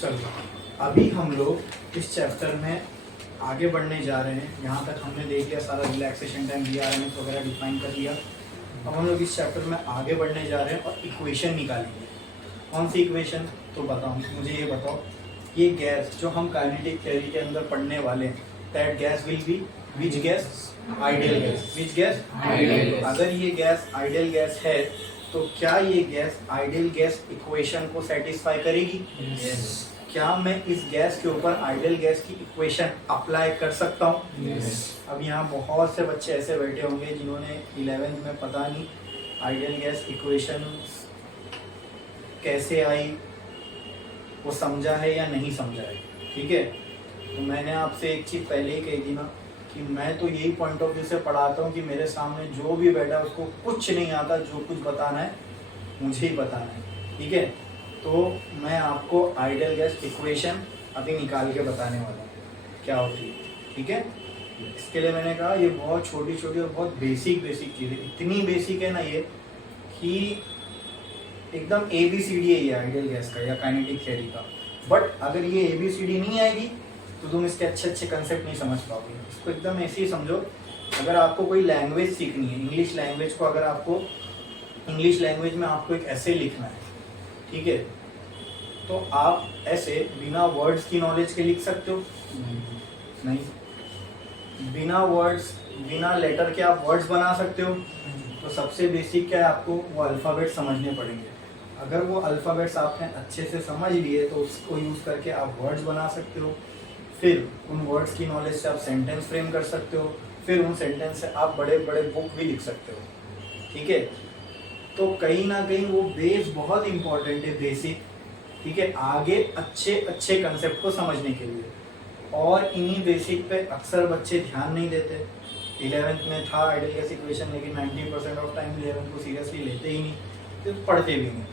चलो अभी हम लोग इस चैप्टर में आगे बढ़ने जा रहे हैं। यहाँ तक हमने देख लिया सारा रिलैक्सेशन टाइम, वीआरएमएस वगैरह डिफाइन कर लिया। अब हम लोग इस चैप्टर में आगे बढ़ने जा रहे हैं और इक्वेशन निकालेंगे। कौन सी इक्वेशन? तो बताओ मुझे, ये बताओ, ये गैस जो हम काइनेटिक थ्योरी के अंदर पढ़ने वाले हैं, that gas will be which gas? Ideal gas. Which gas? Ideal gas. अगर ये गैस आइडियल गैस है तो क्या ये गैस आइडियल गैस इक्वेशन को सेटिस्फाई करेगी? Yes. क्या मैं इस गैस के ऊपर आइडियल गैस की इक्वेशन अप्लाई कर सकता हूँ? Yes. अब यहाँ बहुत से बच्चे ऐसे बैठे होंगे जिन्होंने 11th में पता नहीं आइडियल गैस इक्वेशन कैसे आई, वो समझा है या नहीं समझा है। ठीक है, तो मैंने आपसे एक चीज़ पहले ही कही थी ना कि मैं तो यही पॉइंट ऑफ व्यू से पढ़ाता हूँ कि मेरे सामने जो भी बैठा है उसको कुछ नहीं आता, जो कुछ बताना है मुझे ही बताना है। ठीक है, तो मैं आपको आइडियल गैस इक्वेशन अभी निकाल के बताने वाला हूँ क्या होती है। ठीक है, इसके लिए मैंने कहा ये बहुत छोटी छोटी और बहुत बेसिक चीज़ है। इतनी बेसिक है ना ये कि एकदम ABCD है ये आइडियल गैस का या काइनेटिक थ्योरी का। बट अगर ये ABCD नहीं आएगी तो तुम इसके अच्छे अच्छे कंसेप्ट नहीं समझ पाओगे। इसको एकदम ऐसे ही समझो, अगर आपको कोई लैंग्वेज सीखनी है, इंग्लिश लैंग्वेज को, अगर आपको इंग्लिश लैंग्वेज में आपको एक ऐसे लिखना है, ठीक है, तो आप ऐसे बिना वर्ड्स की नॉलेज के लिख सकते हो? नहीं। बिना वर्ड्स, बिना लेटर के आप वर्ड्स बना सकते हो? तो सबसे बेसिक क्या है, आपको वो अल्फ़ाबेट समझने पड़ेंगे। अगर वो अल्फ़ाबेट्स आपने अच्छे से समझ लिए तो उसको यूज़ करके आप वर्ड्स बना सकते हो। फिर उन वर्ड्स की नॉलेज से आप सेंटेंस फ्रेम कर सकते हो। फिर उन सेंटेंस से आप बड़े बड़े बुक भी लिख सकते हो। ठीक है, तो कहीं ना कहीं वो बेस बहुत इंपॉर्टेंट है, बेसिक। ठीक है, आगे अच्छे अच्छे कंसेप्ट को समझने के लिए। और इन्हीं बेसिक पे अक्सर बच्चे ध्यान नहीं देते। 11th में था आइडियल गैस इक्वेशन, लेकिन 90% ऑफ टाइम 11th को सीरियसली लेते ही नहीं, तो पढ़ते भी नहीं।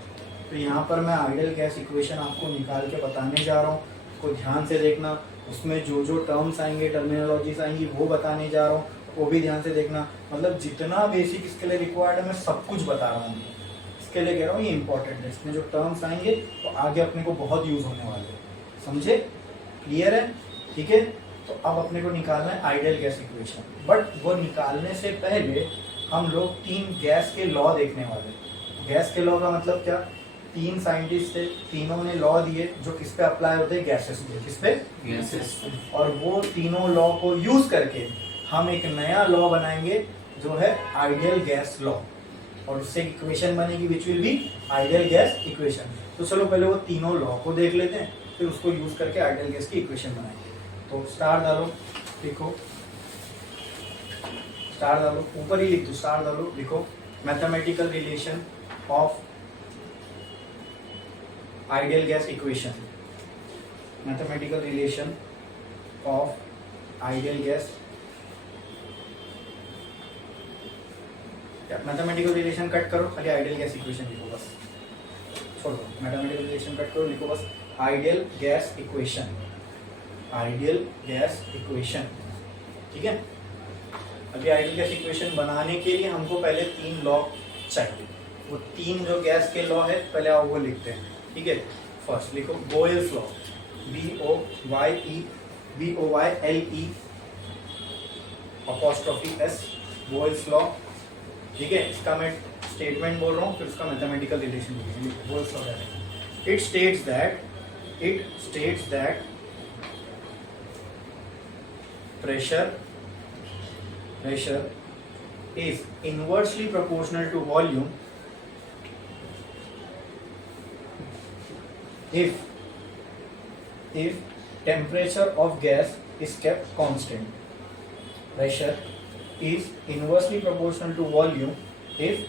तो यहाँ पर मैं आइडियल गैस इक्वेशन आपको निकाल के बताने जा रहा हूँ, उसको ध्यान से देखना। उसमें जो जो टर्म्स आएंगे, टर्मिनोलॉजीज आएंगी, वो बताने जा रहा हूँ, वो भी ध्यान से देखना। मतलब जितना बेसिक इसके लिए रिक्वायर्ड है मैं सब कुछ बता रहा हूँ। इसके लिए कह रहा हूँ ये इंपॉर्टेंट है। इसमें जो टर्म्स आएंगे तो आगे अपने को बहुत यूज होने वाले हैं। समझे? क्लियर है? ठीक है, तो अब अपने को निकालना है आइडियल गैस इक्वेशन। बट वो निकालने से पहले हम लोग 3 गैस के लॉ देखने वाले हैं। गैस के लॉ का मतलब क्या? 3 साइंटिस्ट थे, तीनों ने लॉ दिए जो किस पे अप्लाई होते हैं? गैसेस पे। किस पे? गैसेस। और वो तीनों लॉ को यूज करके हम एक नया लॉ बनाएंगे जो है आइडियल गैस लॉ, और उससे इक्वेशन बनेगी which will be ideal gas equation. तो चलो पहले वो तीनों लॉ को देख लेते हैं, फिर उसको यूज करके आइडियल गैस की इक्वेशन बनाएंगे। तो स्टार डालो, लिखो, स्टार डालो, ऊपर ही लिख दो, स्टार डालो, लिखो mathematical relation of ideal gas equation. Mathematical relation of ideal gas, mathematical relation cut करो, खाली आइडियल गैस इक्वेशन लिखो बस। छोड़ दो, मैथमेटिकल रिलेशन कट करो, लिखो बस ideal gas equation. Ideal gas equation, ठीक है। अभी आइडियल गैस इक्वेशन बनाने के लिए हमको पहले 3 लॉ चाहिए। वो 3 जो गैस के लॉ है पहले आप वो लिखते हैं। ठीक है, फर्स्ट लिखो Boyle's law, BOYLE apostrophe S, Boyle's law. ठीक है, इसका मैं स्टेटमेंट बोल रहा हूँ, फिर उसका मैथमेटिकल रिलेशन लिखेंगे। बोयल्स लॉ है, it states that pressure is inversely proportional to volume if temperature of gas is kept constant. Pressure is inversely proportional to volume if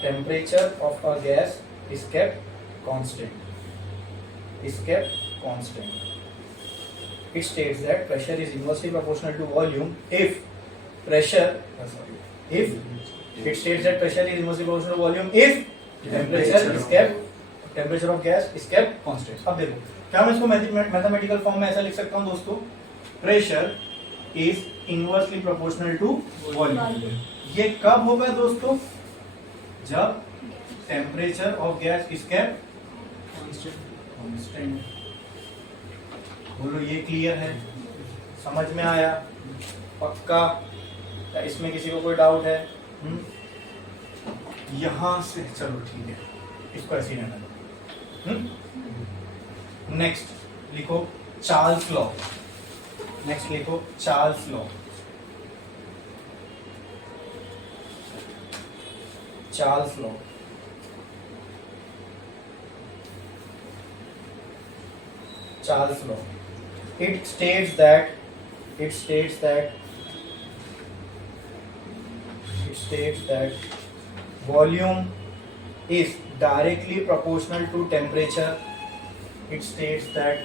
temperature of a gas is kept constant. It states that pressure is inversely proportional to volume if temperature of gas is kept constant. अब देखो क्या मैं इसको mathematical form में ऐसा लिख सकता हूँ दोस्तों, pressure is inversely proportional to volume. ये कब होगा दोस्तों? जब temperature of gas is kept constant. बोलो ये क्लियर है, समझ में आया, पक्का? या इसमें किसी को कोई डाउट है? यहां से चलो ठीक है, इसको ऐसे ही रहने दो। नेक्स्ट लिखो चार्ल्स लॉ। नेक्स्ट लिखो Charles law. Charles law, Charles law. It states that volume is directly proportional to temperature. It states that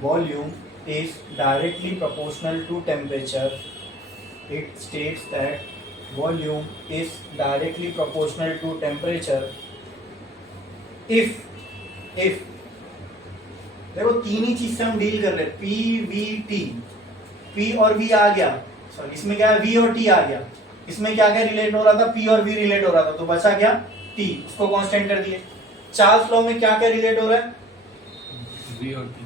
volume is directly proportional to temperature. It states that volume is directly proportional to temperature if देखो तीन ही चीज से हम deal कर रहे हैं, P V T. P और we आ गया, सॉरी इसमें क्या है, वी और टी आ गया। इसमें क्या क्या रिलेट हो रहा था, पी और वी रिलेट हो रहा था, तो बचा क्या, टी, उसको कांस्टेंट कर दिए। चार्ल्स लॉ में क्या क्या रिलेट हो रहा है, वी और टी।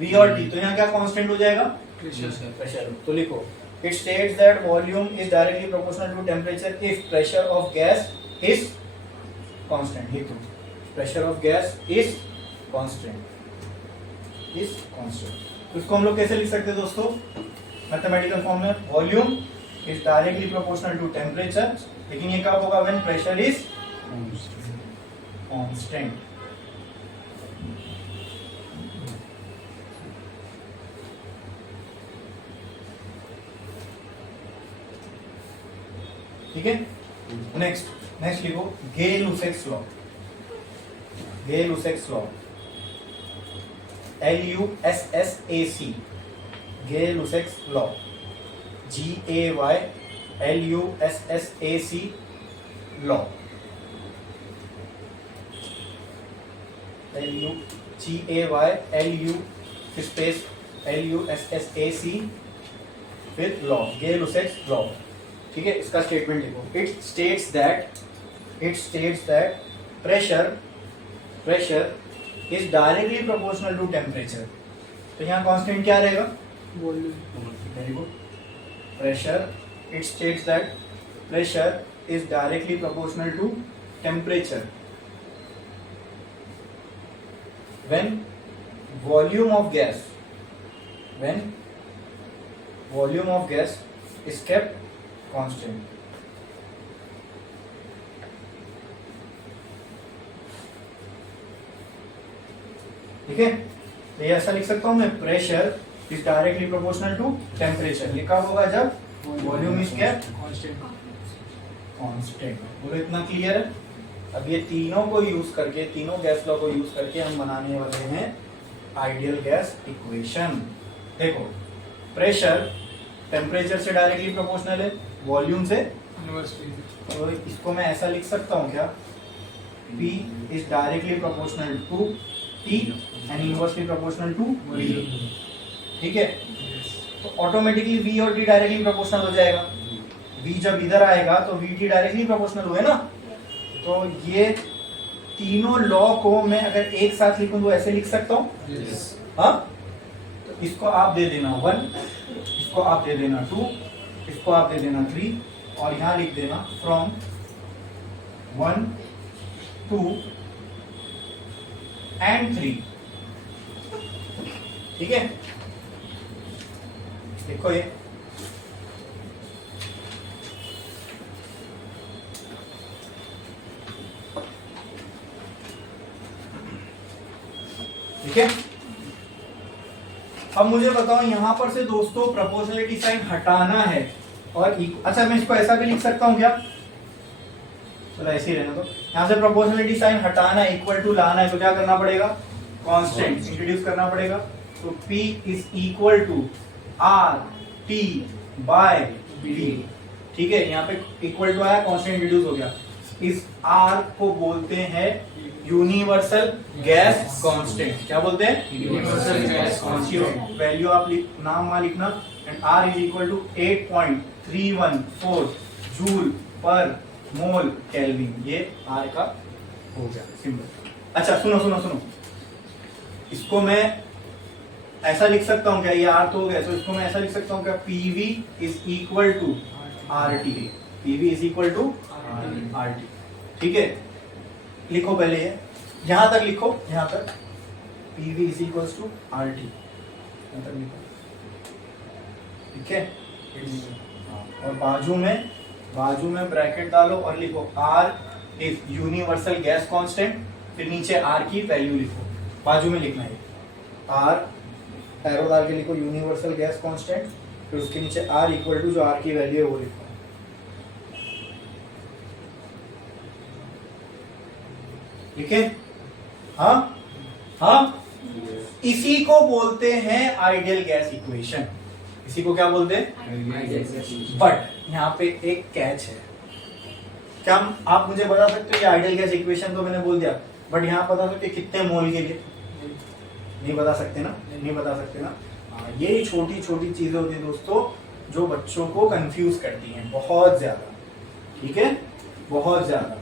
वी और टी, तो यहाँ क्या कांस्टेंट हो जाएगा, प्रेशर। तो लिखो it states that volume is directly proportional to temperature if pressure of gas is constant. लिखो pressure of gas is constant, is constant. इसको हम लोग कैसे लिख सकते हैं दोस्तों, मैथमेटिकल फॉर्म में, volume is directly proportional to temperature, लेकिन ये कब होगा, व्हेन प्रेशर इज कांस्टेंट। ठीक है, नेक्स्ट लिखो Gay-Lussac's law. Gay-Lussac's law, L-U-S-S-A-C, Gay-Lussac's law, G-A-Y-L-U-S-S-A-C law, G-A-Y-L-U space L-U-S-S-A-C फिर लॉ, गे-लुसैक्स लॉ। ठीक है, इसका स्टेटमेंट लिखो, it states that pressure is directly proportional to temperature. तो यहाँ कांस्टेंट क्या रहेगा, volume. Very good. Pressure, it states that pressure is directly proportional to temperature when volume of gas is kept constant. ठीक है, तो ये ऐसा लिख सकता हूं मैं, pressure is directly proportional to temperature. लिखा होगा जब वॉल्यूम इज केप्ट कांस्टेंट। बोलो इतना क्लियर है। अब ये तीनों को यूज करके, तीनों गैस लॉ को यूज करके हम बनाने वाले हैं आइडियल गैस इक्वेशन। देखो प्रेशर टेम्परेचर से डायरेक्टली प्रोपोर्शनल है, वॉल्यूम से इनवर्सली। तो इसको मैं ऐसा लिख सकता हूं क्या, P is directly proportional to T and inversely proportional to V। ठीक है, तो ऑटोमेटिकली V और T डायरेक्टली प्रोपोर्शनल हो जाएगा। V जब इधर आएगा तो VT डायरेक्टली प्रोपोर्शनल हुए ना। तो ये तीनों लॉ को मैं अगर एक साथ लिखूं तो ऐसे लिख सकता हूं, हाँ। तो इसको आप दे देना 1, इसको आप दे देना 2, इसको आप दे देना 3, और यहां लिख देना फ्रॉम 1, 2 एंड 3। ठीक है, देखो ये ठीक है। अब मुझे बताओ यहां पर से दोस्तों प्रोपोर्शनलिटी साइन हटाना है और अच्छा मैं इसको ऐसा भी लिख सकता हूं क्या, चलो ऐसे ही रहने दो। यहां से प्रोपोर्शनलिटी साइन हटाना है, इक्वल टू लाना है, तो क्या करना पड़ेगा, कांस्टेंट इंट्रोड्यूस करना पड़ेगा। तो P is equal to R T by D. ठीक है, यहाँ पे इक्वल टू आया, कांस्टेंट इंट्रोड्यूस हो गया। इस R को बोलते हैं यूनिवर्सल गैस कांस्टेंट। क्या बोलते हैं, यूनिवर्सल गैस कांस्टेंट। वैल्यू आप नाम वहां लिखना, and R is equal to 8.314 joule per mole kelvin. ये R का हो गया सिंबल। अच्छा सुनो, इसको मैं ऐसा लिख सकता हूँ क्या, ये आर तो हो गया, तो इसको मैं ऐसा लिख सकता हूँ क्या, PV is equal to R T, PV is equal to R T. ठीक है, लिखो पहले ये, यहां तक लिखो, यहां तक PV is equal to R T, यहां तक लिखो। ठीक है, और बाजू में ब्रैकेट डालो और लिखो R is universal gas constant, फिर नीचे आर की वैल्यू लिखो, बाजू में लिखना है आर, एरो डाल के लिखो यूनिवर्सल गैस कांस्टेंट, फिर उसके नीचे आर इक्वल टू जो आर की वैल्यू है वो लिखो। ठीक है, हाँ हाँ, इसी को बोलते हैं आइडियल गैस इक्वेशन। इसी को क्या बोलते हैं, बट यहाँ पे एक कैच है। क्या आप मुझे बता सकते हो, ये आइडियल गैस इक्वेशन तो मैंने बोल दिया, बट यहाँ बता सकते कितने मोल के लिए, नहीं बता सकते ना, नहीं बता सकते ना। ये छोटी छोटी चीजें होती है दोस्तों, जो बच्चों को कंफ्यूज करती हैं बहुत ज्यादा। ठीक है, बहुत ज्यादा।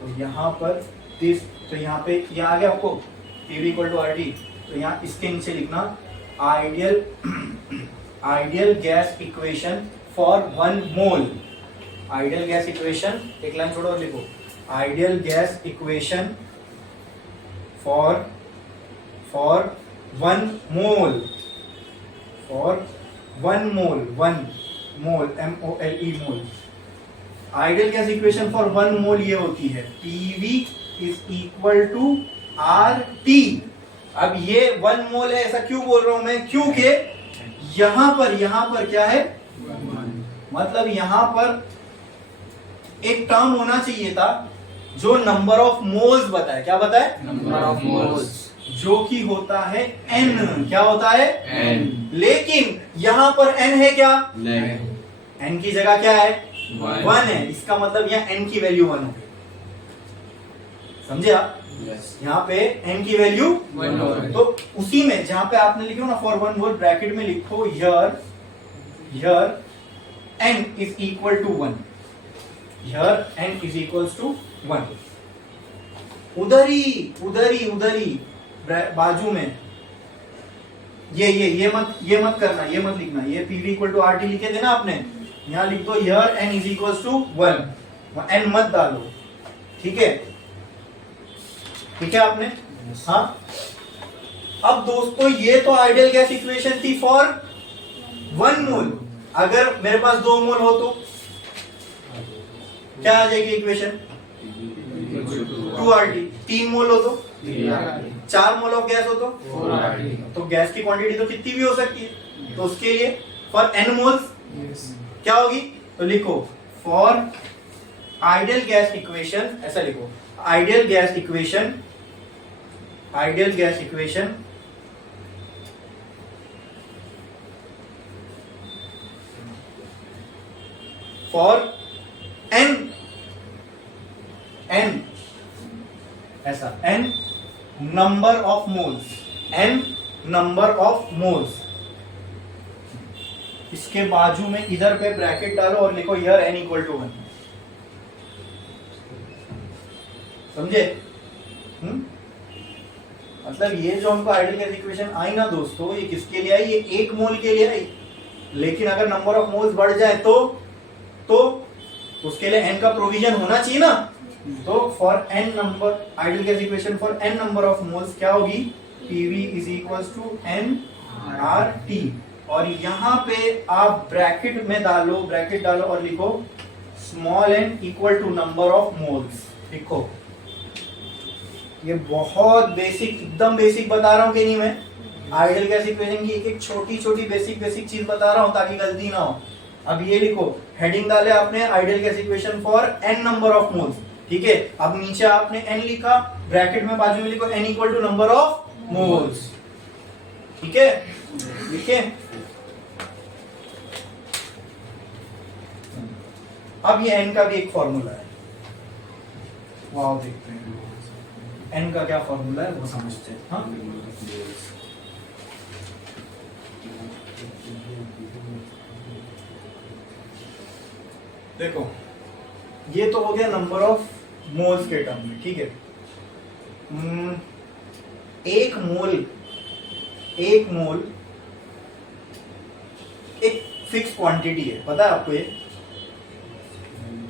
तो यहाँ पर दिस, तो यहाँ पे ये आ गया आपको PV equal to R T, तो यहाँ इसके नीचे लिखना ideal gas equation for 1 mole. Ideal gas equation, एक लाइन छोड़ो और लिखो ideal gas equation for 1 mole, for 1 mole, 1 mole, MOLE mole. Ideal gas equation for 1 mole ये होती है PV is equal to R T. अब ये 1 मोल है, ऐसा क्यों बोल रहा हूं मैं, क्योंकि यहां पर क्या है, मतलब यहां पर एक टर्म होना चाहिए था जो नंबर ऑफ मोल्स बताए। क्या बताए, नंबर ऑफ मोल्स, जो कि होता है n। क्या होता है, n। लेकिन यहां पर n है क्या, नहीं, n की जगह क्या है, 1 1 है। इसका मतलब यहाँ n की वैल्यू 1 हो गई, समझे आप, यस, यहाँ पे n की वैल्यू 1 हो गई। तो उसी में जहां पे आपने लिखो ना फॉर 1 मोल, ब्रैकेट में लिखो here n is equal to 1, here n is equal to 1। उधर ही बाजू में ये मत करना, ये मत लिखना, ये PV equal to R T लिखे थे ना आपने, यहां लिख दो here n is equal to 1, n मत डालो। ठीक है, ठीक है आपने, हाँ। अब दोस्तों ये तो आइडियल गैस इक्वेशन थी फॉर 1 मोल। अगर मेरे पास 2 मोल हो तो क्या आ जाएगी इक्वेशन, 2RT। 3 मोल हो तो, 4 मोल ऑफ गैस हो तो गैस की क्वांटिटी तो कितनी भी हो सकती है, तो उसके लिए फॉर n मोल्स क्या होगी, तो लिखो फॉर आइडियल गैस इक्वेशन, ऐसा लिखो ideal gas equation for n ऐसा n नंबर ऑफ मोल्स, इसके बाजू में इधर पे ब्रैकेट डालो और लिखो हियर n इक्वल टू 1। समझे, मतलब ये जो हमको आइडियल गैस इक्वेशन आई ना दोस्तों, ये किसके लिए आई, ये 1 मोल के लिए आई। लेकिन अगर नंबर ऑफ मोल्स बढ़ जाए तो उसके लिए n का प्रोविजन होना चाहिए ना। तो for n number, ideal gas equation for n number of moles क्या होगी, PV is equal to n R T. और यहां पे आप ब्रैकेट डालो और लिखो small n equal to number of moles. लिखो, ये बहुत बेसिक, एकदम बेसिक बता रहा हूं कि नहीं, मैं आइडियल गैस इक्वेशन की एक छोटी बेसिक चीज बता रहा हूं ताकि गलती ना हो। अब ये लिखो, हेडिंग डाले आपने ideal gas equation for n number of moles. ठीक है, अब नीचे आपने n लिखा, ब्रैकेट में बाजू में लिखो n equal to number of moles. ठीक है, लिखे। अब ये n का भी एक फॉर्मूला है, वो आओ देखते हैं n का क्या फॉर्मूला है, वो समझते हैं। हाँ, देखो ये तो हो गया नंबर ऑफ मोल्स के टर्म में। ठीक है, एक मोल एक फिक्स क्वांटिटी है, पता है आपको?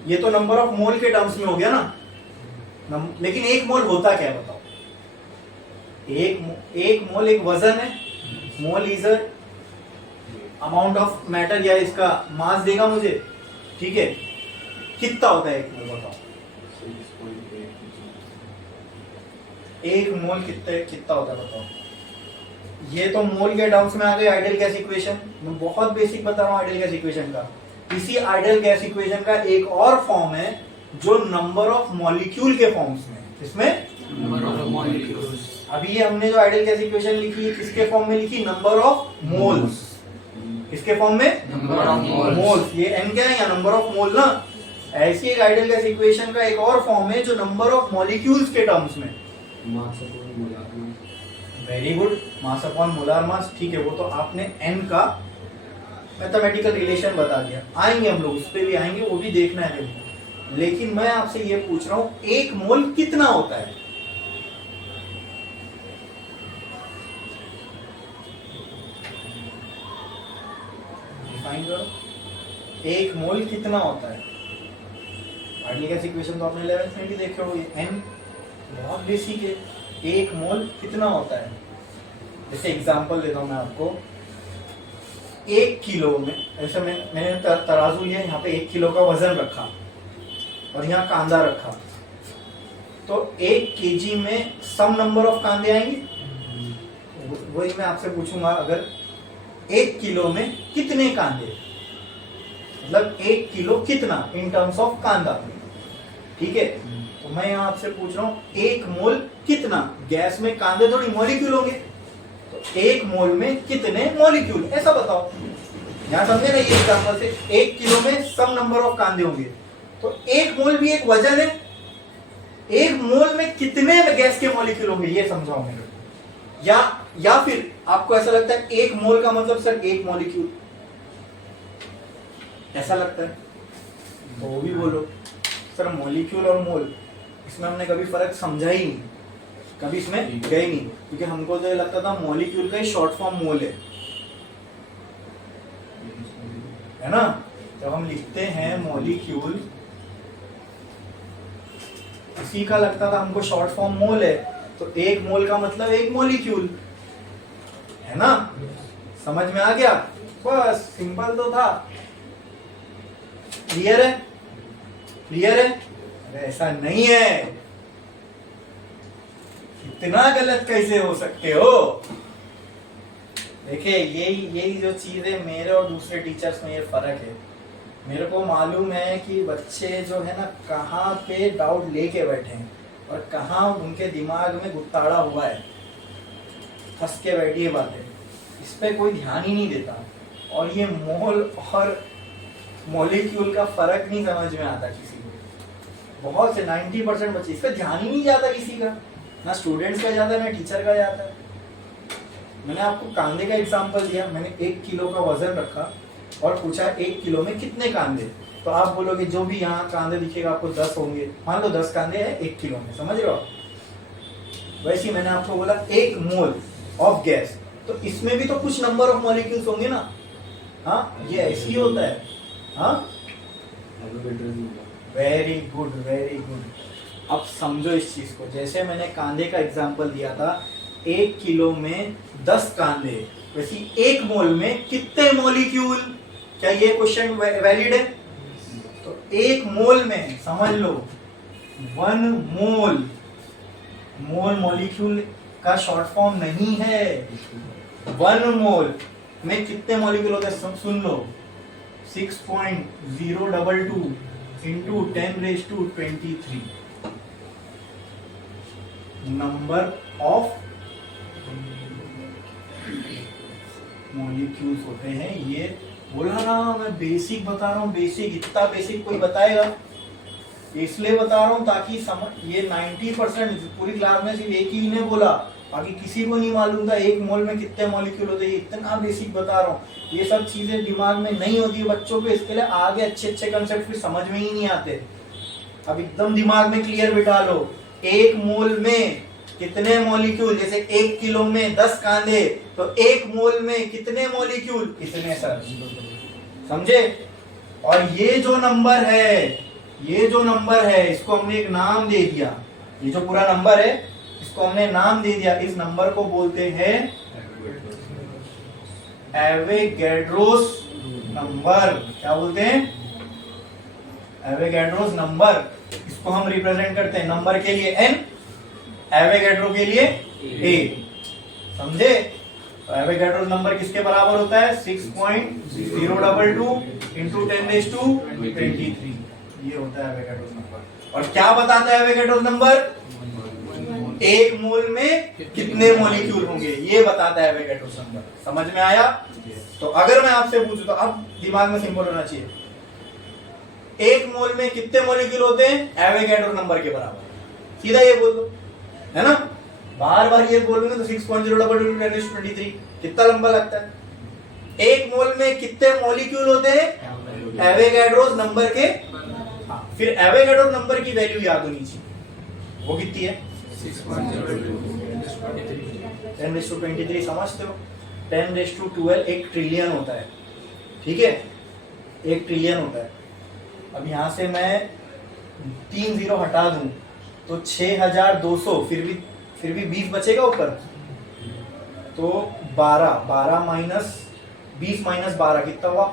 ये तो नंबर ऑफ मोल के टर्म्स में हो गया ना। लेकिन एक मोल होता क्या है बताओ? एक मोल एक वजन है। Mole is amount of matter, या इसका मास देगा मुझे, ठीक है? कितना होता है एक मोल बताओ? एक मोल कितना होता है बताओ? ये तो मोल के टर्म्स में आ गई आइडियल गैस इक्वेशन। मैं बहुत बेसिक बता रहा हूँ आइडियल गैस इक्वेशन का। इसी आइडियल गैस इक्वेशन का एक और फॉर्म है जो नंबर ऑफ मॉलिक्यूल के फॉर्म्स में। इसमें नंबर ऑफ मॉलिक्यूल्स। अभी ये हमने जो आइडियल गैस इक्वेशन लिखी है किसके फॉर्म में लिखी? Number of moles. किसके फॉर्म में? Number of moles. ये n क्या है? या नंबर ऑफ मोल ना। ऐसी एक आइडियल गैस इक्वेशन का एक और फॉर्म है जो नंबर ऑफ मॉलिक्यूल्स के टर्म्स में। Very good, mass upon molar mass. ठीक है, वो तो आपने n का मैथमेटिकल रिलेशन बता दिया। आएंगे हम लोग, उस पर भी आएंगे, वो भी देखना है मेरे। लेकिन मैं आपसे ये पूछ रहा हूं एक मोल कितना होता है? डिफाइन करो, एक मोल कितना होता है? आइडियल गैस इक्वेशन तो आपने 11th में भी देखे हो। n बहुत बेसिक है। एक मोल कितना होता है? जैसे एग्जांपल देता हूं मैं आपको। 1 किलो में, ऐसे मैंने तराजू लिया, यहाँ पे 1 किलो का वजन रखा और यहाँ कांदा रखा, तो 1 केजी में सम नंबर ऑफ कांदे आएंगे। वही मैं आपसे पूछूंगा, अगर 1 किलो में कितने कांदे, मतलब 1 किलो कितना इन टर्म्स ऑफ कांदा, ठीक है? तो मैं यहाँ आपसे पूछ रहा हूँ एक मोल कितना? गैस में कांदे थोड़ी मॉलिक्यूल होंगे, तो एक मोल में कितने मॉलिक्यूल, ऐसा बताओ। यहाँ समझे ना, ये एग्जांपल से 1 किलो में सम नंबर ऑफ कांदे होंगे, तो एक मोल भी एक वजन है। एक मोल में कितने गैस के मॉलिक्यूल होंगे, ये समझाओ मेरे को। या फिर आपको ऐसा लगता है एक मोल का मतलब सर एक मॉलिक्यूल, ऐसा लगता है? तो वो भी बोलो सर, मॉलिक्यूल और मोल इसमें हमने कभी फर्क समझा ही नहीं, कभी इसमें गए नहीं, क्योंकि हमको तो ये लगता था मॉलिक्यूल का शॉर्ट फॉर्म मोल है ना। जब हम लिखते हैं मॉलिक्यूल, इसी का लगता था हमको शॉर्ट फॉर्म मोल है, तो एक मोल का मतलब एक मॉलिक्यूल है ना। समझ में आ गया? बस सिंपल तो था। क्लियर है? क्लियर है? अरे ऐसा नहीं है, इतना गलत कैसे हो सकते हो? देखिए यही जो चीज है, मेरे और दूसरे टीचर्स में ये फर्क है। मेरे को मालूम है कि बच्चे जो है ना कहाँ पे डाउट लेके बैठे हैं और कहाँ उनके दिमाग में गुत्ताड़ा हुआ है, फंस के बैठी है बातें, इस पे कोई ध्यान ही नहीं देता। और ये मोल और मॉलिक्यूल का फर्क नहीं समझ में आता किसी को। बहुत से 90% बच्चे इस पे ध्यान ही नहीं जाता किसी का, ना स्टूडेंट्स का जाता है ना टीचर का जाता है। मैंने आपको कांदे का एग्जांपल दिया, मैंने 1 किलो का वजन रखा और पूछा 1 किलो में कितने कांदे, तो आप बोलोगे जो भी यहाँ कांदे दिखेगा आपको 10 होंगे। मान लो 10 कांदे हैं 1 किलो में, समझ रहे हो? वैसे ही मैंने आपको बोला 1 मोल ऑफ गैस, तो इसमें भी तो कुछ नंबर ऑफ मॉलिक्यूल्स होंगे ना। हाँ, ये ऐसे ही होता है। हाँ, वेरी गुड वेरी गुड। अब समझो इस चीज को। जैसे मैंने कांदे का एग्जांपल दिया था, 1 किलो में 10 कांदे, वैसे 1 मोल में कितने मॉलिक्यूल? क्या ये क्वेश्चन वैलिड है? तो 1 मोल में समझ लो 1 मोल, मोल मॉलिक्यूल का शॉर्ट फॉर्म नहीं है। 1 मोल में कितने मॉलिक्यूल होते हैं? सुन लो, 6.022 into 10⁻23 नंबर ऑफ मॉलिक्यूल्स होते हैं। ये बोला ना, मैं बेसिक बता रहा हूँ, बेसिक, इतना बेसिक कोई बताएगा? इसलिए बता रहा हूँ ताकि समझ, ये 90% पूरी क्लास में सिर्फ एक ही ने बोला, बाकी किसी को नहीं मालूम था 1 मोल में कितने मॉलिक्यूल होते हैं। इतना बेसिक बता रहा हूँ, ये सब चीजें दिमाग में नहीं होती बच्चों के, इसके लिए आगे अच्छे कंसेप्ट फिर समझ में ही नहीं आते। अब एकदम दिमाग में क्लियर बिठा लो, 1 मोल में कितने मॉलिक्यूल, जैसे 1 किलो में 10 कांदे, तो 1 मोल में कितने मॉलिक्यूल, इतने सर, समझे। और ये जो नंबर है इसको हमने एक नाम दे दिया, ये जो पूरा नंबर है इसको हमने नाम दे दिया, इस नंबर को बोलते हैं एवोगैड्रोस नंबर। क्या बोलते हैं? Avogadro's number. इसको हम रिप्रेजेंट करते हैं नंबर के लिए n, एवोगैड्रो के लिए a, समझे। तो एवोगैड्रोस नंबर किसके बराबर होता है? 6.022 इंटू 10⁻23, ये होता है एवोगैड्रोस नंबर। और क्या बताता है एवोगैड्रोस नंबर? 1 मोल में कितने मॉलिक्यूल होंगे, ये बताता है एवोगैड्रोस नंबर। समझ में आया? तो अगर मैं आपसे पूछूं, तो अब दिमाग में सिंपल होना चाहिए, 1 मोल में कितने मॉलिक्यूल होते हैं? एवोगैड्रो नंबर के बराबर। सीधा ये बोल दो, है ना। बार बार ये बोलूंगा तो 6.022 × 10⁻23 कितना लंबा लगता है। 1 मोल में कितने मॉलिक्यूल होते हैं? एवोगैड्रोस नंबर के। हाँ, फिर एवोगैड्रो नंबर की वैल्यू याद होनी चाहिए, वो कितनी है? 10⁻23। समझते हो? 10⁻12 1 ट्रिलियन होता है, ठीक है, 1 ट्रिलियन होता है। अब यहां से मैं 3 जीरो हटा दूं तो 6200, फिर भी 20 बचेगा ऊपर, तो 12 माइनस 20 माइनस 12 कितना हुआ?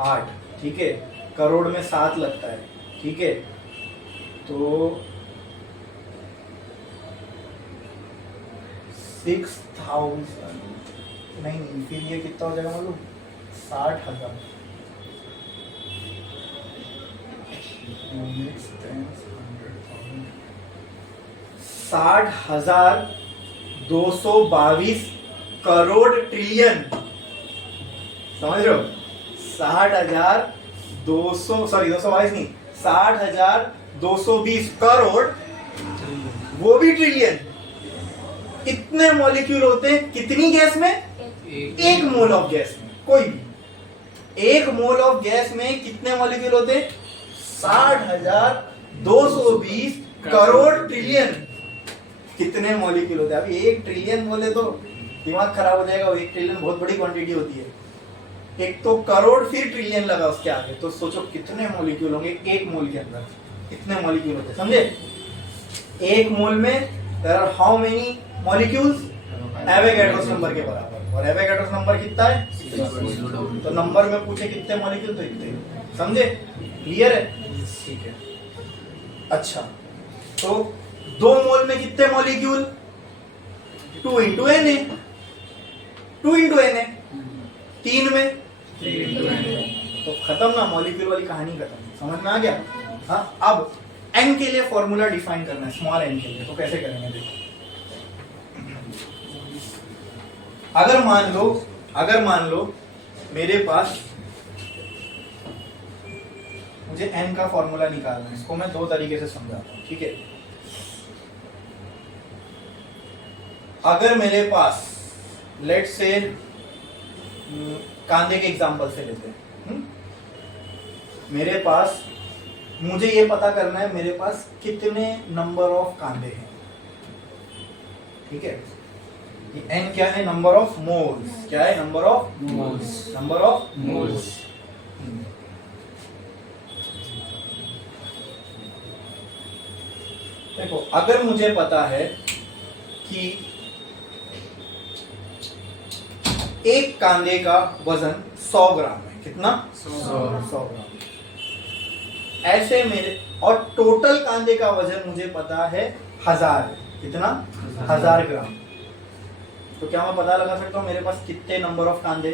8, ठीक है। करोड़ में 7 लगता है, ठीक है। तो 6000 नहीं, फिर ये कितना हो जाएगा मालूम? 60,000। 60,222 करोड़ ट्रिलियन, समझ रहे हो? 222 नहीं, 60,220 करोड़, वो भी ट्रिलियन। इतने मॉलिक्यूल होते हैं कितनी गैस में? 1 मोल ऑफ गैस में। कोई भी 1 मोल ऑफ गैस में कितने मॉलिक्यूल होते हैं? 60,220 करोड़ ट्रिलियन। कितने मॉलिक्यूल होते हैं? अभी 1 ट्रिलियन बोले तो दिमाग खराब हो जाएगा। 1 ट्रिलियन बहुत बड़ी क्वांटिटी होती है। एक तो करोड़, फिर ट्रिलियन लगा उसके आगे, तो सोचो कितने मॉलिक्यूल होंगे 1 मोल के अंदर। कितने मॉलिक्यूल होते हैं, समझे। 1 मोल में there are how many molecules? Avogadro's number के बराबर। और एवोगैड्रोस नंबर कितना है? तो नंबर में पूछे कितने मॉलिक्यूल, तो इतने, समझे। क्लियर है? ठीक है। अच्छा, तो 2 मोल में कितने मॉलिक्यूल? 2 × Na, 2 × Na। 3 में तो खत्म ना, मॉलिक्यूल वाली कहानी खत्म। समझ में आ गया? हाँ, अब n के लिए फॉर्मूला डिफाइन करना है, स्मॉल n के लिए। तो कैसे करेंगे देखो। अगर मान लो मेरे पास, मुझे n का फॉर्मूला निकालना है, इसको मैं 2 तरीके से समझाता हूं, ठीक है। अगर मेरे पास, लेट्स से कांदे के एग्जांपल से लेते हैं, मेरे पास, मुझे ये पता करना है मेरे पास कितने नंबर ऑफ कांदे हैं, ठीक है। ये n क्या है? Number of moles. क्या है? Number of moles. Number of moles. देखो, अगर मुझे पता है कि एक कांदे का वजन 100 ग्राम है, कितना? 100 ग्राम। ऐसे मेरे, और टोटल कांदे का वजन मुझे पता है 1000 है, कितना? 1000 ग्राम। तो क्या मैं पता लगा सकता हूँ मेरे पास कितने नंबर ऑफ कांदे?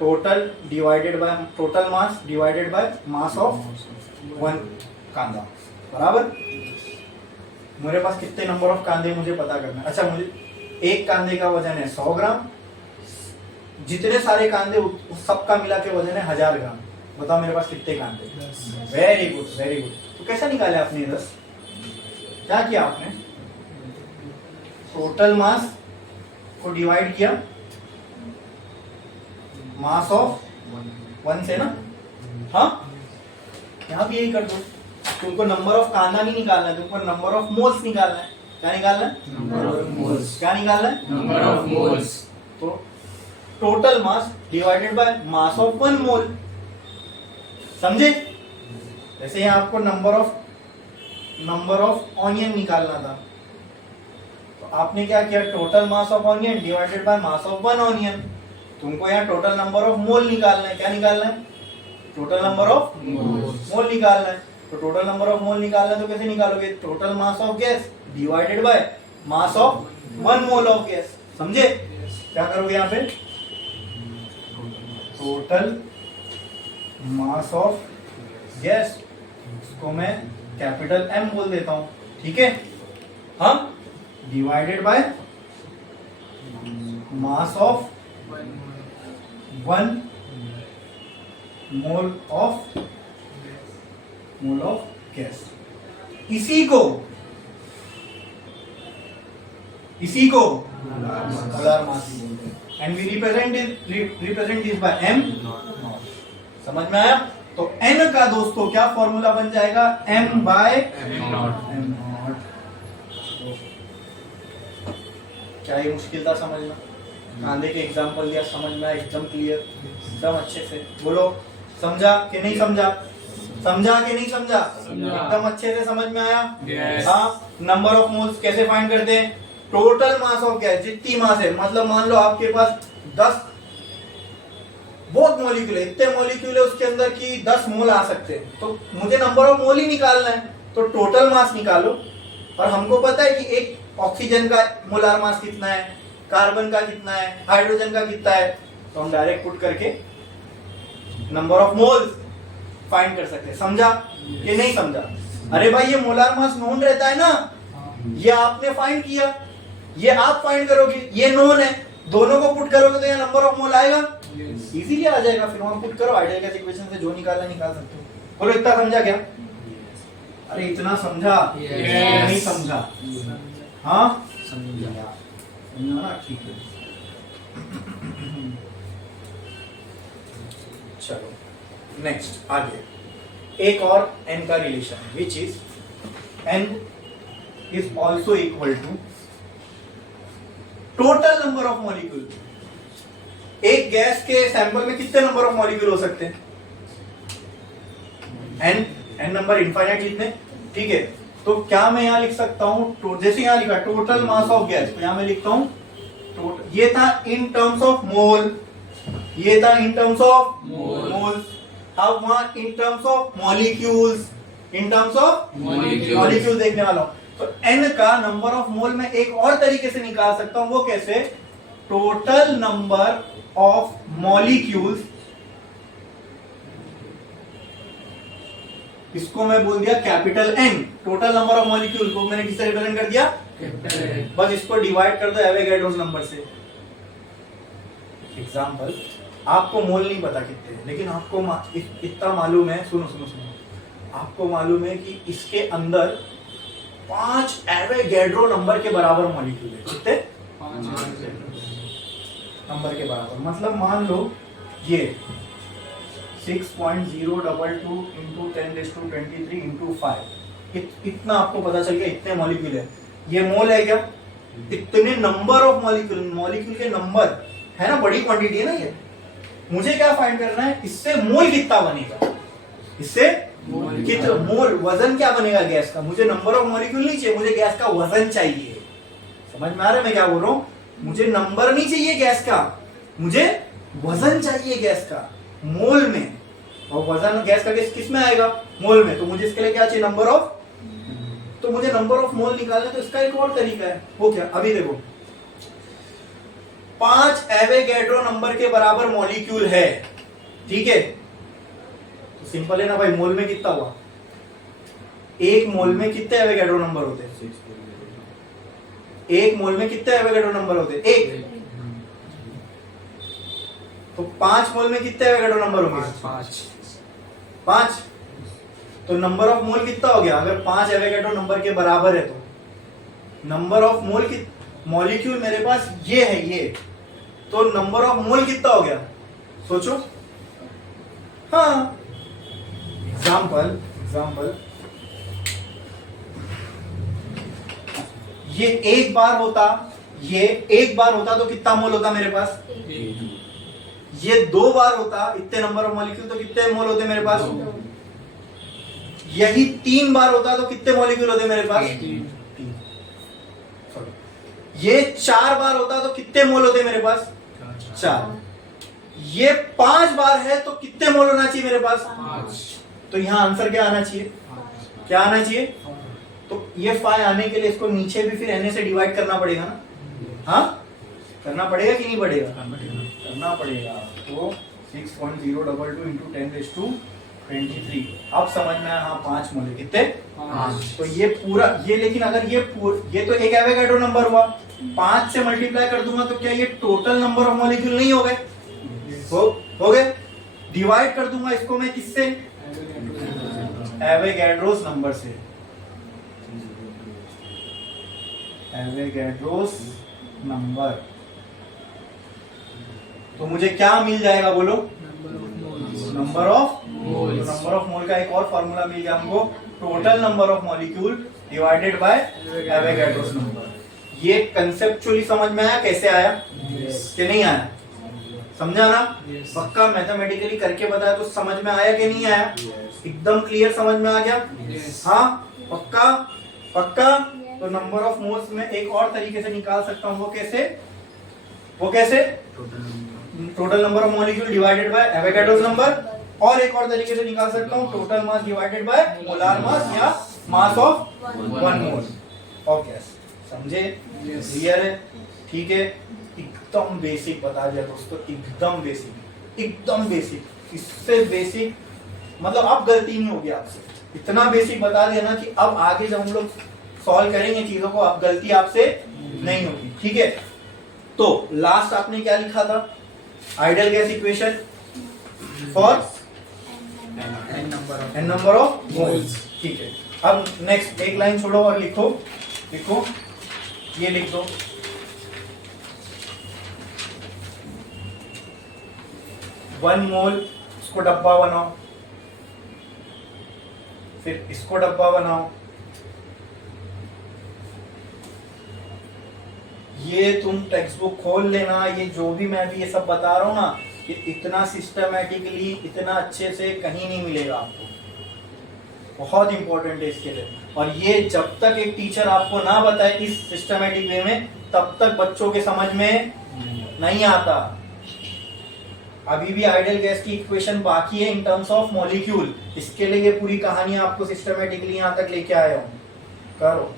Total divided by total mass divided by mass of 1 कांदा, बराबर। मेरे पास कितने नंबर ऑफ कांदे मुझे पता करना है। अच्छा, मुझे एक कांदे का वजन है 100 ग्राम, जितने सारे कांदे उस सबका मिला के वजन है 1000 ग्राम। बताओ मेरे पास कितने कांदे? Very good, very good. तो कैसा निकाले आपने 10? क्या किया आपने? टोटल मास को डिवाइड किया मास ऑफ 1 से ना। हाँ, यहाँ भी यही कर दो। तुमको नंबर ऑफ कांदा नहीं निकालना है, तुमको नंबर ऑफ मोल्स निकालना है। क्या निकालना है? Number of moles. क्या निकालना है? Number of moles. तो total mass divided by mass of one मोल। समझे? जैसे यहाँ आपको नंबर ऑफ ऑनियन निकालना था, तो आपने क्या किया? Total mass of onion divided by mass of one onion. तुमको यहाँ टोटल नंबर ऑफ मोल निकालना है। क्या निकालना है? टोटल नंबर ऑफ मोल निकालना है। तो टोटल नंबर ऑफ मोल निकालना है तो कैसे निकालोगे? Total mass of gas divided by mass of one mole of gas. समझे? क्या करोगे यहाँ पे? टोटल मास ऑफ गैस, इसको मैं कैपिटल एम बोल देता हूं, ठीक है? हाँ, divided by mass of one mole of gas. इसी को मोलार मास बोलते हैं। And we represent this by M. समझ में आया? तो n का दोस्तों क्या फॉर्मूला बन जाएगा? m by M naught. क्या ये मुश्किल था समझना? कांधे के एग्जांपल दिया, समझ में आया? एकदम क्लियर, एकदम अच्छे से बोलो। समझा कि नहीं समझा? समझा कि नहीं समझा? एकदम अच्छे से समझ में आया? Yes. हाँ। नंबर ऑफ मोल्स कैसे फाइंड करते हैं? टोटल मास ऑफ गैस, जितनी मास है, मतलब मान लो आपके पास 10 बहुत मॉलिक्यूल है, इतने मॉलिक्यूल है उसके अंदर की 10 मोल आ सकते हैं, तो मुझे नंबर ऑफ मोल ही निकालना है। तो टोटल मास निकालो, और हमको पता है कि एक ऑक्सीजन का मोलार मास कितना है, कार्बन का कितना है, हाइड्रोजन का कितना है, तो हम डायरेक्ट पुट करके नंबर ऑफ मोल्स फाइंड कर सकते हैं। समझा ये नहीं समझा? अरे भाई, ये मोलार मास नोन रहता है ना, ये आपने फाइंड किया, ये आप फाइंड करोगे, ये नोन है, दोनों को पुट करोगे तो ये नंबर ऑफ मोल आएगा, इजीली आ जाएगा। फिर वहां पुट करो, आइडियल गैस इक्वेशन से जो निकालना निकाल सकते हो। बोलो, इतना समझा क्या? अरे इतना समझा? Yes. नहीं समझा? हाँ समझा ना, ठीक है। चलो नेक्स्ट आगे एक और n का रिलेशन है, which is n is also equal to total number of molecule. एक गैस के सैंपल में कितने नंबर ऑफ मॉलिक्यूल हो सकते हैं? n नंबर इनफाइनाइट जितने, ठीक है। तो क्या मैं यहां लिख सकता हूं, जैसे यहां लिखा टोटल मास ऑफ गैस, तो यहां मैं लिखता हूं ये था इन टर्म्स ऑफ मोल, ये था इन टर्म्स ऑफ मोल। अब वहां इन terms of molecules, in terms of molecule देखने वाला हूं। तो n का नंबर ऑफ मोल में एक और तरीके से निकाल सकता हूं, वो कैसे? टोटल नंबर ऑफ मॉलिक्यूल्स, इसको मैं बोल दिया capital N। Total number of molecule को मैंने किससे रिप्रेजेंट कर दिया? बस इसको डिवाइड कर दो एवोगैड्रोस नंबर से। एग्जांपल, आपको मोल नहीं पता कितने हैं, लेकिन आपको इतना मालूम है, सुनो सुनो सुनो, आपको मालूम है कि इसके अंदर 5 एवोगैड्रो नंबर के बराबर मॉलिक्यूल है। कितने नंबर के बराबर? मतलब मान लो ये 6.022 into 10⁻23 into 5, इतना आपको पता चल गया, इतने मॉलिक्यूल है। ये मोल है क्या? इतने नंबर ऑफ मॉलिक्यूल, मॉलिक्यूल के नंबर है ना, बड़ी क्वांटिटी है ना ये। मुझे क्या फाइंड करना है? इससे मोल कितना बनेगा, इससे कितना मोल, वजन क्या बनेगा गैस का। मुझे नंबर ऑफ मॉलिक्यूल नहीं चाहिए, मुझे गैस का वजन चाहिए। समझ में आ रहा है मैं क्या बोल रहा हूँ? मुझे नंबर नहीं चाहिए गैस का, मुझे वजन चाहिए गैस का मोल में। और वजन गैस का किस में आएगा? मोल में। तो मुझे इसके लिए क्या चाहिए? Number of. तो मुझे नंबर ऑफ मोल निकालना, तो इसका एक और तरीका है। वो क्या? अभी देखो, 5 एवोगैड्रो नंबर के बराबर मॉलिक्यूल है, ठीक है। तो सिंपल है ना भाई, मोल में कितना हुआ? एक मोल में कितने एवोगैड्रो नंबर होते हैं? एक मोल में कितने एवोगैड्रो नंबर होते हैं? एक। तो 5 मोल में कितने एवोगैड्रो नंबर होंगे? 5। तो नंबर ऑफ मोल कितना हो गया? अगर 5 एवोगैड्रो नंबर के बराबर है तो नंबर ऑफ मोल की मॉलिक्यूल मेरे पास ये है, ये, तो नंबर ऑफ मोल कितना हो गया? सोचो। हाँ, एग्जाम्पल ये एक बार होता, ये एक बार होता तो कितना मोल होता मेरे पास? ये 2 बार होता, इतने नंबर ऑफ मॉलिक्यूल, तो कितने मोल होते मेरे पास? यही 3 बार होता तो कितने मॉलिक्यूल होते मेरे पास? 3। ये 4 बार होता तो कितने मोल होते मेरे पास? 4। ये 5 बार है तो कितने मोल होना चाहिए मेरे पास? 5। तो यहां आंसर क्या आना चाहिए? क्या आना चाहिए? तो ये 5 आने के लिए इसको नीचे भी फिर Na से डिवाइड करना पड़ेगा ना? हाँ, करना पड़ेगा कि नहीं पड़ेगा? करना पड़ेगा। तो 6.022 इंटू 10⁻23। अब समझ में आया, हाँ 5 मोल कितने? 5। तो ये पूरा, ये लेकिन अगर ये तो एक एवोगाड्रो नंबर हुआ, 5 से मल्टीप्लाई कर दूंगा तो क्या ये टोटल नंबर ऑफ मॉलिक्यूल नहीं हो गए? हो गए। डिवाइड कर दूंगा इसको मैं किससे? एवोगाड्रोस नंबर से। Avogadro's number. तो मुझे क्या मिल जाएगा बोलो? Number of mole. Number of mole का एक और फॉर्मूला मिल गया हमको, total number of molecule divided by Avogadro's number. ये कंसेप्चुअली समझ में आया? कैसे आया? कि नहीं आया? समझा ना? पक्का मैथमेटिकली करके बताया तो समझ में आया कि नहीं आया? एकदम क्लियर समझ में आ गया? हाँ, पक्का पक्का। तो नंबर ऑफ मोल्स में एक और तरीके से निकाल सकता हूं, वो कैसे? Total number of molecule divided by Avogadro's number. और एक और तरीके से निकाल सकता हूं, total mass divided by molar mass या मास ऑफ 1 मोल। ओके, समझे? क्लियर है? ठीक है। एकदम बेसिक बता दिया दोस्तों, एकदम बेसिक। इससे बेसिक मतलब अब गलती नहीं होगी आपसे। इतना बेसिक बता दिया ना कि अब आगे जब हम लोग सॉल्व करेंगे चीजों को, अब गलती आपसे नहीं होगी। ठीक है। तो लास्ट आपने क्या लिखा था? Ideal gas equation for n number of moles. ठीक है। अब नेक्स्ट एक लाइन छोड़ो और लिखो, ये लिख दो। वन मोल, इसको डब्बा बनाओ, फिर इसको डब्बा बनाओ। ये तुम टेक्स्ट बुक खोल लेना, ये जो भी मैं भी ये सब बता रहा हूं ना, ये इतना सिस्टमैटिकली, इतना अच्छे से कहीं नहीं मिलेगा आपको। बहुत इंपॉर्टेंट है इसके लिए। और ये जब तक एक टीचर आपको ना बताए इस सिस्टमैटिक वे में, तब तक बच्चों के समझ में नहीं आता। अभी भी आइडियल गैस की इक्वेशन बाकी है इन टर्म्स ऑफ मॉलिक्यूल। इसके लिए ये पूरी कहानी आपको सिस्टमैटिकली यहां तक लेके आया हूं। करो।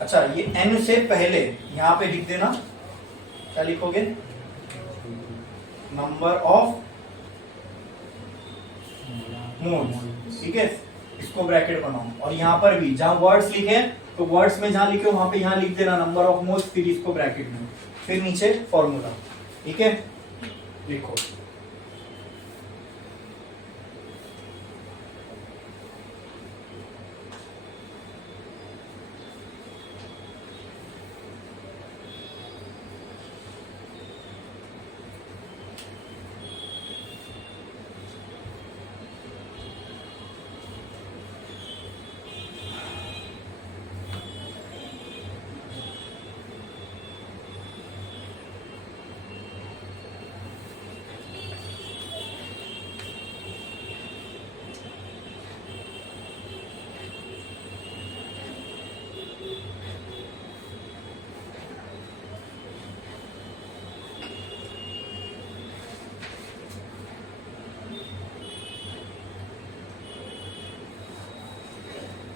अच्छा, ये n से पहले यहां पे लिख देना। क्या लिखोगे? Number of moles. ठीक है, इसको ब्रैकेट बनाओ। और यहां पर भी जहां वर्ड्स लिखे तो वर्ड्स में जहां लिखे वहां पे यहां लिख देना नंबर ऑफ मोल्स, फिर इसको ब्रैकेट में, फिर नीचे फॉर्मूला। ठीक है, लिखो।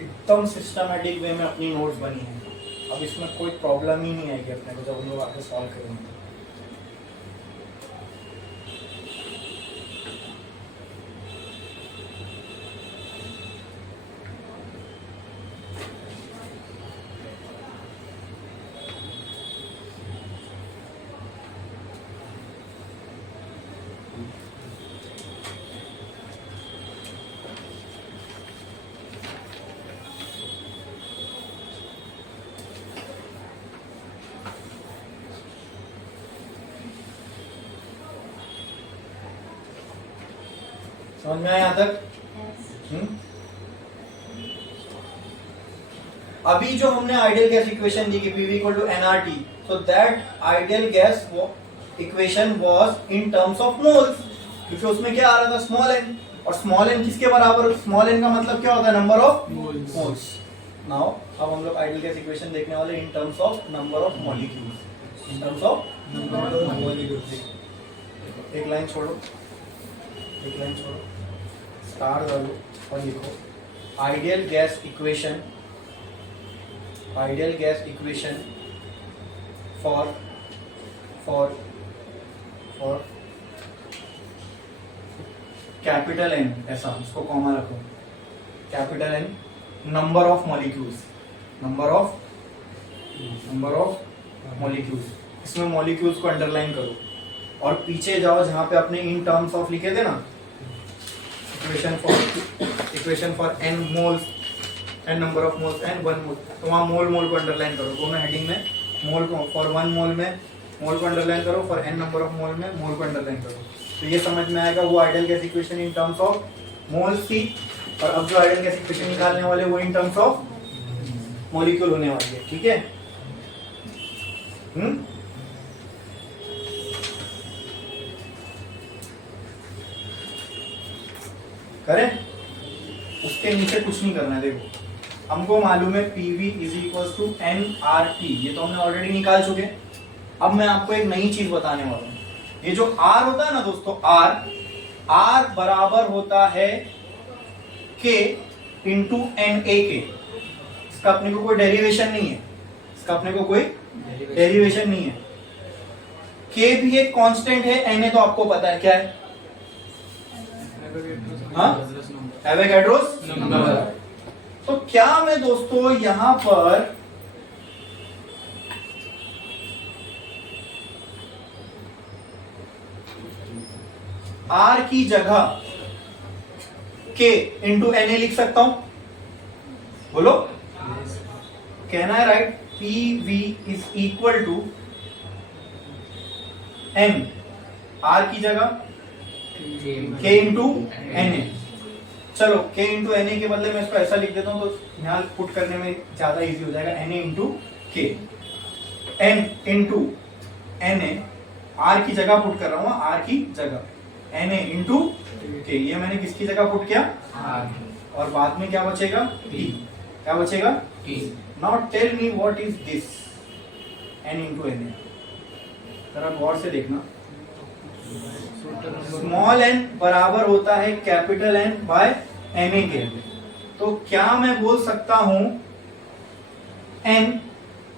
एकदम सिस्टमैटिक वे में अपनी नोट्स बनी है। अब इसमें कोई प्रॉब्लम ही नहीं आएगी अपने को जब हम लोग आगे सॉल्व करेंगे। समझ में आया यहाँ तक? अभी जो हमने आइडियल गैस इक्वेशन दी कि PV equal to NRT, so that ideal gas equation was in terms of moles, क्योंकि उसमें क्या आ रहा था स्मॉल एन, और स्मॉल एन किसके बराबर, स्मॉल एन का मतलब क्या होता है नंबर ऑफ मोल्स। नाउ अब हम लोग आइडियल गैस इक्वेशन देखने वाले in terms of number of molecules, in terms of number of molecules. एक लाइन छोड़ो, एक लाइन छोड़ो, स्टार डालो और लिखो ideal gas equation, ideal gas equation for capital N, ऐसा उसको कॉमा रखो, capital N number of molecules, number of molecules, इसमें मॉलिक्यूल्स को अंडरलाइन करो और पीछे जाओ जहां पे अपने इन टर्म्स ऑफ लिखे थे ना, equation for N moles, N number of moles and one mole, तो वहां मोल को अंडरलाइन करो, दोनों हेडिंग में मोल को, फॉर वन मोल में मोल को अंडरलाइन करो, for N number of mole में मोल को अंडरलाइन करो। तो ये समझ में आएगा वो ideal gas equation in terms of moles थी, और अब जो आइडियल गैस इक्वेशन निकालने वाले वो इन टर्म्स ऑफ मॉलिक्यूल होने वाली है। ठीक है, करें, उसके नीचे कुछ नहीं करना है। देखो हमको मालूम है PV is equal to nRT, ये तो हमने ऑलरेडी निकाल चुके। अब मैं आपको एक नई चीज बताने वाला हूं, ये जो R होता है ना दोस्तों, R बराबर होता है K इंटू NA के, इसका अपने को कोई डेरिवेशन नहीं है, इसका अपने को कोई डेरिवेशन नहीं है। K भी एक कांस्टेंट है, Na तो आपको पता है क्या है, एवोगैड्रोस नंबर। तो क्या मैं दोस्तों यहां पर R की जगह K इंटू Na लिख सकता हूं, बोलो, कहना है right, PV is equal to N, R की जगह K इंटू Na। चलो K इंटू Na के बदले मैं इसको ऐसा लिख देता हूं, तो यहां पुट करने में ज्यादा इजी हो जाएगा, Na into K, N into Na, R की जगह पुट कर रहा हूं, R की जगह Na इंटू K, ये मैंने किसकी जगह पुट किया, और बाद में क्या बचेगा, T, क्या बचेगा, T। Now tell me what is this, N into Na, जरा गौर से देखना, स्मॉल n बराबर होता है कैपिटल N बाय Na के, तो क्या मैं बोल सकता हूं n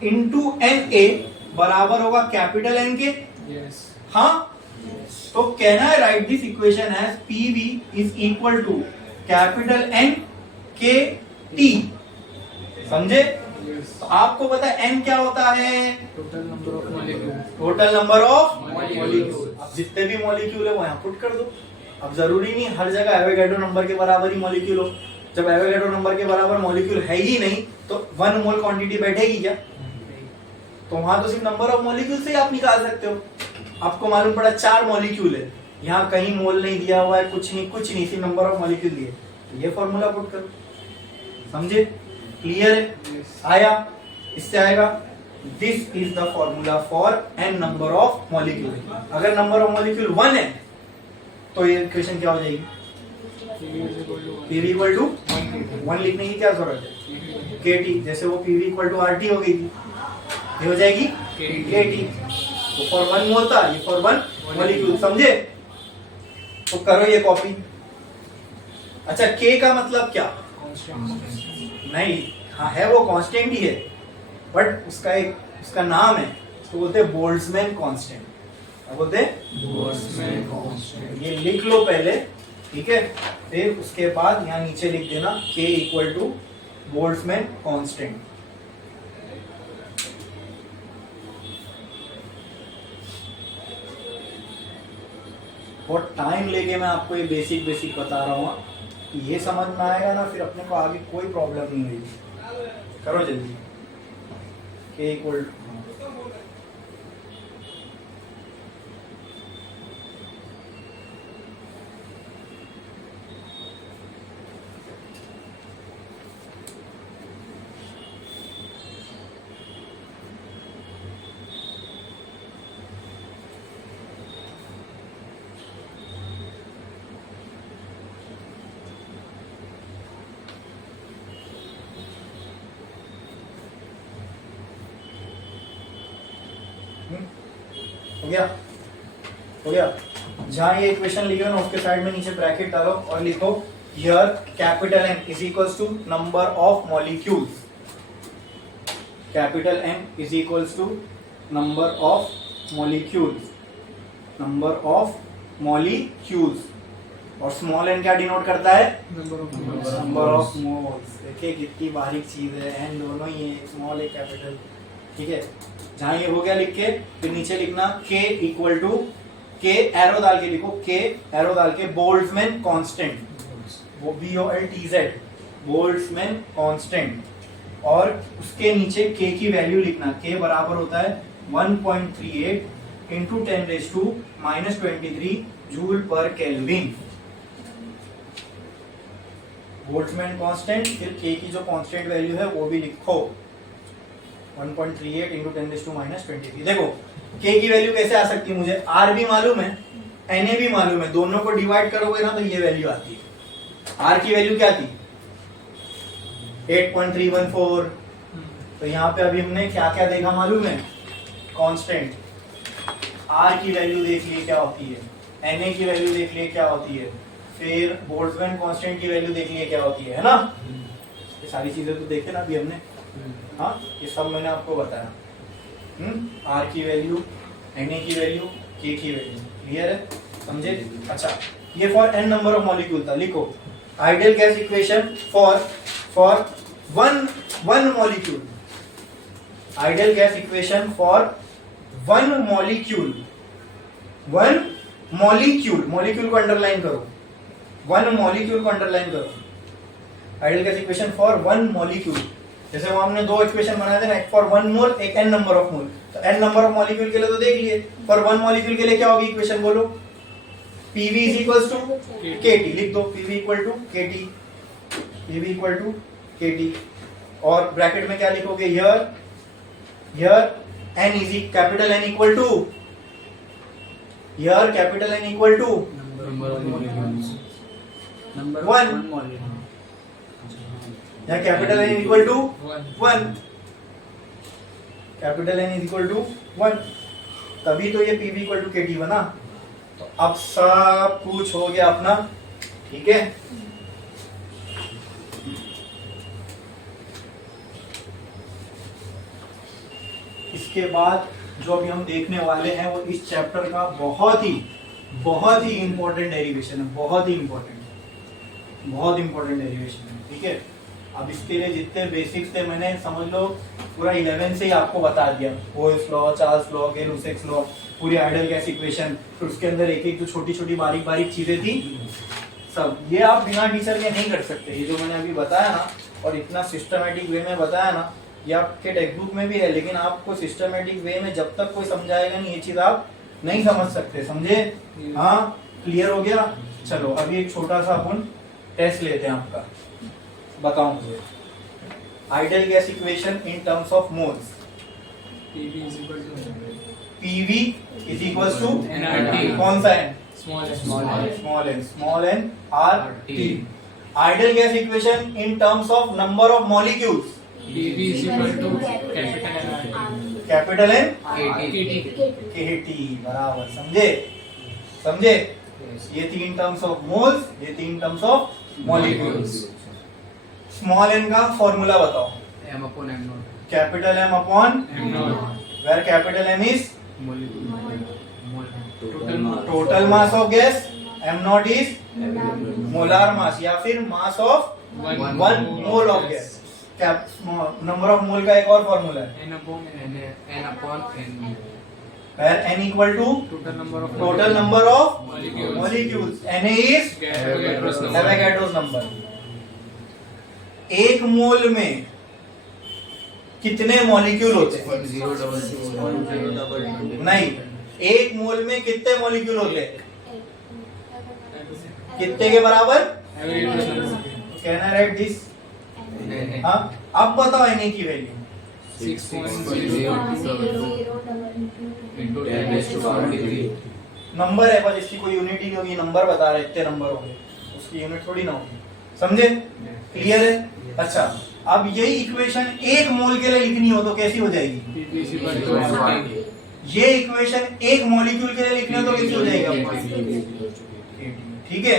इंटू Na बराबर होगा कैपिटल N के, हाँ, तो कहना है right this equation as PV is equal to capital N के T, समझे। तो आपको पता है n क्या होता है, टोटल नंबर ऑफ मॉलिक्यूल। अब जितने भी मॉलिक्यूल है वो यहाँ पुट कर दो। अब जरूरी नहीं हर जगह एवोगैड्रो नंबर के बराबर ही मॉलिक्यूल हो, जब एवोगैड्रो नंबर के बराबर मॉलिक्यूल है ही नहीं तो 1 मोल क्वांटिटी बैठेगी क्या, तो वहां तो सिर्फ नंबर ऑफ मॉलिक्यूल से ही आप निकाल सकते हो। आपको मालूम पड़ा 4 मॉलिक्यूल है, यहाँ कहीं मोल नहीं दिया हुआ है, कुछ नहीं, सिर्फ नंबर ऑफ मॉलिक्यूल दिए, ये फॉर्मूला पुट करो, समझे, क्लियर है, आया, इससे आएगा this is the formula for n number of molecule. अगर नंबर ऑफ मॉलिक्यूल 1 है तो ये इक्वेशन क्या हो जाएगी, PV इक्वल टू 1 लिखने की क्या जरूरत है, KT, जैसे वो PV इक्वल टू RT हो गई थी, ये हो जाएगी KT, तो फॉर 1 मोल था, ये फॉर 1 मॉलिक्यूल, समझे। तो करो ये कॉपी। अच्छा, K का मतलब क्या, नहीं, हाँ है वो कांस्टेंट ही है, बट उसका नाम है, उसको बोलते हैं बोल्ट्जमैन कांस्टेंट। क्या बोलते हैं, बोल्ट्जमैन कांस्टेंट। ये लिख लो पहले, ठीक है, फिर उसके बाद यहाँ नीचे लिख देना K equal to Boltzmann constant. बहुत टाइम लेके मैं आपको ये बेसिक बता रहा हूँ, ये समझ में आएगा ना, फिर अपने को आगे कोई प्रॉब्लम नहीं होगी। करो जल्दी, K इक्वल गया? हो गया? जहाँ ये इक्वेशन लिखे हो ना उसके साइड में नीचे ब्रैकेट डालो और लिखो here capital M is equals to number of molecules, capital M is equals to number of molecules, number of molecules, और स्मॉल n क्या डिनोट करता है? Number of moles. देखिए कितनी बारीक चीज है, n दोनों ही है, स्मॉल एक कैपिटल, ठीक है। जहां ये हो गया लिख के, फिर नीचे लिखना k equal to, k arrow डाल के लिखो, k एरो डाल के बोल्ट्जमैन कांस्टेंट, वो BOLTZ, बोल्ट्जमैन कांस्टेंट, और उसके नीचे k की वैल्यू लिखना, k बराबर होता है 1.38 इंटू 10⁻⁻23 जूल पर केल्विन। बोल्ट्जमैन कांस्टेंट, फिर k की जो कांस्टेंट वैल्यू है वो भी लिखो 1.38 इंटू 10⁻⁻23। देखो k की वैल्यू कैसे आ सकती है, मुझे r भी मालूम है, na भी मालूम है, दोनों को डिवाइड करोगे ना तो ये वैल्यू आती है। r की वैल्यू क्या थी? 8.314। तो यहाँ पे अभी हमने क्या क्या देखा मालूम है? कांस्टेंट। r की वैल्यू देख लिए क्या होती है, na की वैल्यू देख लिए क्या होती है, फिर बोल्ट्जमैन कांस्टेंट की वैल्यू देख लिए क्या होती है ना? ये सारी चीजें तो देखे ना अभी हमने, हाँ ये सब मैंने आपको बताया। r की वैल्यू, na की वैल्यू, k की वैल्यू, क्लियर है? समझे? अच्छा, ये for n number of molecule था। लिखो ideal gas equation for one molecule, ideal gas equation for one molecule, molecule को अंडरलाइन करो, वन मॉलिक्यूल को अंडरलाइन करो। Ideal gas equation for one molecule, जैसे वो हमने दो इक्वेशन बनाए थे ना, एक फॉर वन मोल, एक n नंबर ऑफ मोल। तो n नंबर ऑफ मॉलिक्यूल के लिए तो देख लिए, फॉर वन मॉलिक्यूल के लिए क्या होगी इक्वेशन बोलो? PV is equals to KT, लिख दो PV equal to KT, PV equal to KT, और ब्रैकेट में क्या लिखोगे? Here n is capital N equal to, here capital N equal to one, यहाँ capital N equal to 1, capital N equal to 1, तभी तो ये PV इक्वल टू KT बना। तो अब सब कुछ हो गया अपना, ठीक है। इसके बाद जो अभी हम देखने वाले हैं वो इस चैप्टर का बहुत ही इंपॉर्टेंट डेरिवेशन है, बहुत ही इंपॉर्टेंट डेरिवेशन है, ठीक है। अब इसके लिए जितने बेसिक्स थे मैंने समझ लो पूरा 11 से ही आपको बता दिया, Boyle's law, Charles law, Gay Lussac's law, पूरी आइडियल गैस इक्वेशन, फिर उसके अंदर एक जो छोटी बारीक चीजें थी सब, ये आप बिना टीचर के नहीं कर सकते। ये जो मैंने अभी बताया ना, और इतना सिस्टमेटिक वे में बताया ना, ये आपके टेक्स्ट बुक में भी है, लेकिन आपको सिस्टमेटिक वे में जब तक कोई समझाएगा नहीं ये चीज आप नहीं समझ सकते, समझे? हाँ, क्लियर हो गया? चलो अभी एक छोटा सा अपन टेस्ट लेते हैं आपका, बताओ मुझे ideal gas equation in terms of moles. PV is equal to कौन सा n? Small n RT। Ideal gas equation in terms of number of molecules. Capital N KT, बराबर, समझे? ये तीन टर्म्स ऑफ मोल्स, ये तीन terms of molecules. Small n का formula बताओ। Capital M upon where capital M is total mass of gas, m naught is molar mass या फिर mass of one mole of gas. Number of mole का एक और formula है, n upon n, where n equal to total number of molecules, Na is Avogadro's number. एक mole में कितने molecule होते हैं? नहीं, एक मोल में कितने मॉलिक्यूल होते हैं? कितने के बराबर? Can I write this? हाँ, अब बताओ Na की वैल्यू। 6.0 नंबर है, बस इसकी कोई यूनिट ही नहीं होगी, नंबर बता रहे इतने नंबर होंगे, उसकी यूनिट थोड़ी ना होगी, समझे? क्लियर है? अच्छा, अब यही इक्वेशन एक मोल के लिए लिखनी हो तो कैसी हो जाएगी? ये इक्वेशन एक मॉलिक्यूल के लिए लिखने हो तो कैसे हो जाएगा? ठीक है।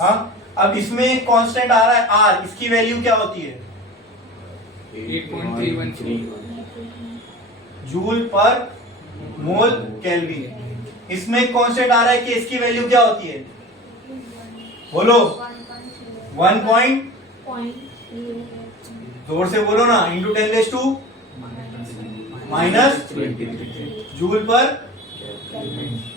हाँ, अब इसमें एक कांस्टेंट आ रहा है R, इसकी वैल्यू क्या होती है? 8.313 जूल पर मोल केल्विन। इसमें एक कांस्टेंट आ रहा है कि इसकी वैल्यू क्या होती है? बोलो। 1 पॉइंट, जोर से बोलो ना, इंटू 10⁻² माइनस जूल पर।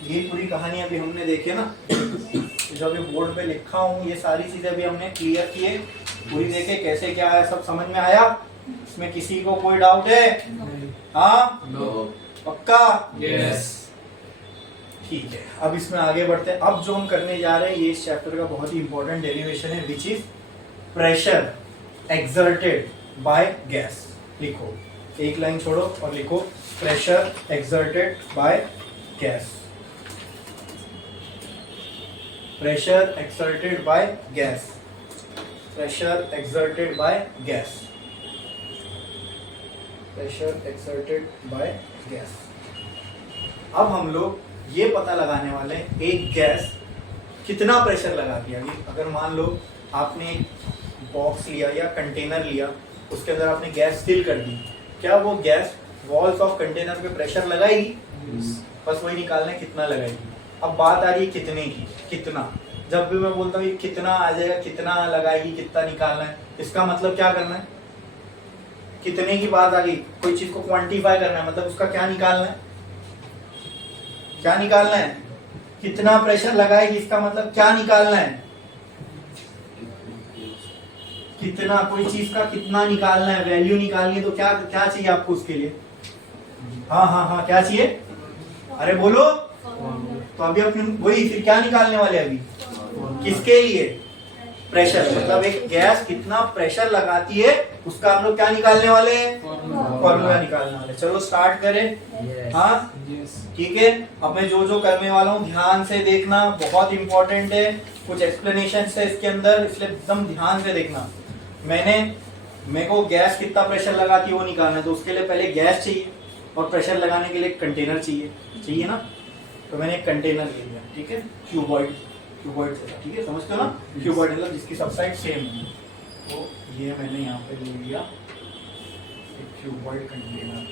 ये पूरी कहानी अभी हमने देखी ना, जो अभी बोर्ड पे लिखा हूँ, ये सारी चीजें भी हमने क्लियर की है, पूरी देखे कैसे क्या है, सब समझ में आया? इसमें किसी को कोई डाउट है? हाँ, पक्का? यस। ठीक है, अब इसमें आगे बढ़ते हैं। अब जो हम करने जा रहे हैं ये इस चैप्टर का बहुत ही इंपॉर्टेंट डेरिवेशन है, which is pressure exerted by gas. लिखो, एक लाइन छोड़ो और लिखो pressure exerted by gas. Pressure exerted by gas. Pressure exerted by gas. Pressure exerted by gas. अब हम लोग ये पता लगाने वाले हैं एक गैस कितना प्रेशर लगा दिया। अगर मान लो आपने एक बॉक्स लिया या कंटेनर लिया, उसके अंदर आपने गैस फिल कर दी, क्या वो गैस वॉल्स ऑफ कंटेनर पे प्रेशर लगाएगी? बस वही निकालना है कितना लगाएगी। अब बात आ रही है कितने की। कितना, जब भी मैं बोलता हूँ कितना आ जाएगा, कितना लगाएगी, कितना निकालना है, इसका मतलब क्या करना है? कितने की बात आ गई, कोई चीज को क्वांटिफाई करना है, मतलब उसका क्या निकालना है? क्या निकालना है? कितना प्रेशर लगाएगी, इसका मतलब क्या निकालना है? कितना, कोई चीज का कितना निकालना है, वैल्यू निकालनी है, तो क्या क्या चाहिए आपको उसके लिए? हाँ हाँ हाँ, क्या चाहिए? अरे बोलो। तो अभी अपने वही फिर क्या निकालने वाले अभी? किसके लिए? प्रेशर। मतलब एक गैस कितना प्रेशर लगाती है उसका हम लोग क्या निकालने वाले हैं? फॉर्मूला निकालने वाले। चलो स्टार्ट करें। हाँ ठीक है, अब मैं जो जो करने वाला हूँ ध्यान से देखना, बहुत इंपॉर्टेंट है, कुछ एक्सप्लेनेशन है इसके अंदर, इसलिए एकदम ध्यान से देखना। मेरे को गैस कितना प्रेशर लगाती है वो निकालना है, तो उसके लिए पहले गैस चाहिए और प्रेशर लगाने के लिए कंटेनर चाहिए ना। तो मैंने एक कंटेनर ले लिया, ठीक है, क्यूबॉइड, ठीक है, समझते हो ना? क्यूबॉइड मतलब जिसकी सब साइड सेम है। तो ये मैंने यहाँ पे ले लिया एक क्यूबॉइड कंटेनर।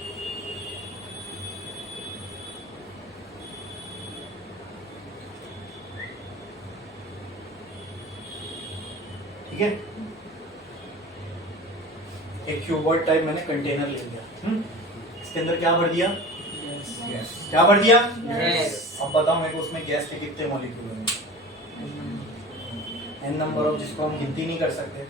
ठीक है, एक क्यूबॉइड टाइप मैंने कंटेनर ले लिया। इसके अंदर क्या भर दिया? गैस। क्या भर दिया? गैस। अब बताओ मेरे को उसमें गैस के कितने मॉलिक्यूल होंगे? n नंबर ऑफ, जिसको हम गिनती नहीं कर सकते।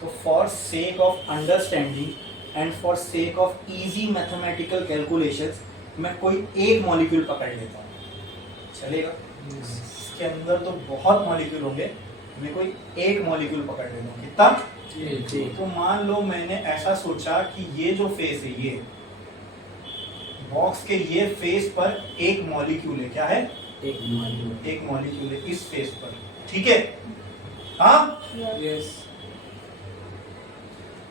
तो for sake of understanding and for sake of easy mathematical calculations मैं कोई एक मॉलिक्यूल पकड़ लेता हूँ, चलेगा? इसके अंदर तो बहुत मॉलिक्यूल होंगे, मैं कोई एक मॉलिक्यूल पकड़ लेता हूँ। कितना? तो मान लो मैंने ऐसा सोचा कि ये जो फेस है, ये बॉक्स के ये फेस पर एक मॉलिक्यूल है। क्या है? एक मॉलिक्यूल है इस फेस पर, ठीक है? हाँ यस।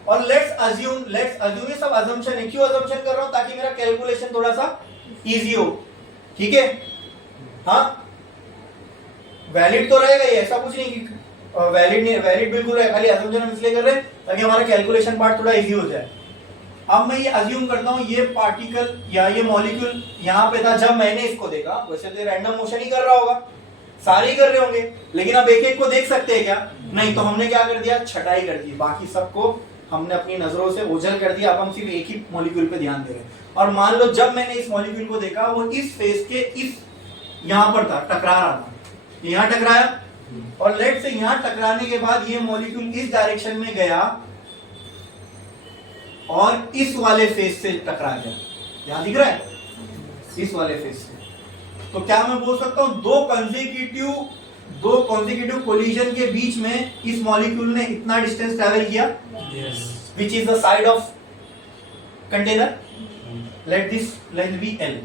और लेट्स अज्यूम ये सब अजम्पशन है। क्यों अजम्पशन कर रहा हूं? ताकि मेरा कैलकुलेशन थोड़ा सा इजी हो, ठीक है? हाँ, वैलिड तो रहेगा ये, ऐसा कुछ नहीं कि वैलिड नहीं, वैलिड बिल्कुल है, खाली अजम्पशन हम इसलिए कर रहे हैं ताकि हमारा कैलकुलेशन पार्ट थोड़ा इजी हो जाए। अब मैं ये अज्यूम करता हूं ये पार्टिकल या ये मॉलिक्यूल यहाँ पे था जब मैंने इसको देखा। वैसे तो रैंडम मोशन ही कर रहा होगा, सारे ही कर रहे होंगे, लेकिन अब एक एक को देख सकते हैं क्या? नहीं। तो हमने क्या कर दिया? छटाई कर दी, बाकी सबको हमने अपनी नजरों से ओझल कर दिया। अब हम सिर्फ एक ही मॉलिक्यूल पे ध्यान दे रहे हैं। और मान लो जब मैंने इस मॉलिक्यूल को देखा, वो इस फेस के इस यहाँ पर था, टकरा रहा था, यहाँ टकराया, और लेट से यहाँ टकराने के बाद ये मॉलिक्यूल इस डायरेक्शन में गया और इस वाले फेस से टकरा गया। यहाँ दिख रहा है? इस वाले फेस से। तो क्या मैं बोल सकता हूं दो कॉन्जिक्यूटिव कोलिजन के बीच में इस मॉलिक्यूल ने इतना डिस्टेंस ट्रैवल किया, which is the side of container. Let this length be L।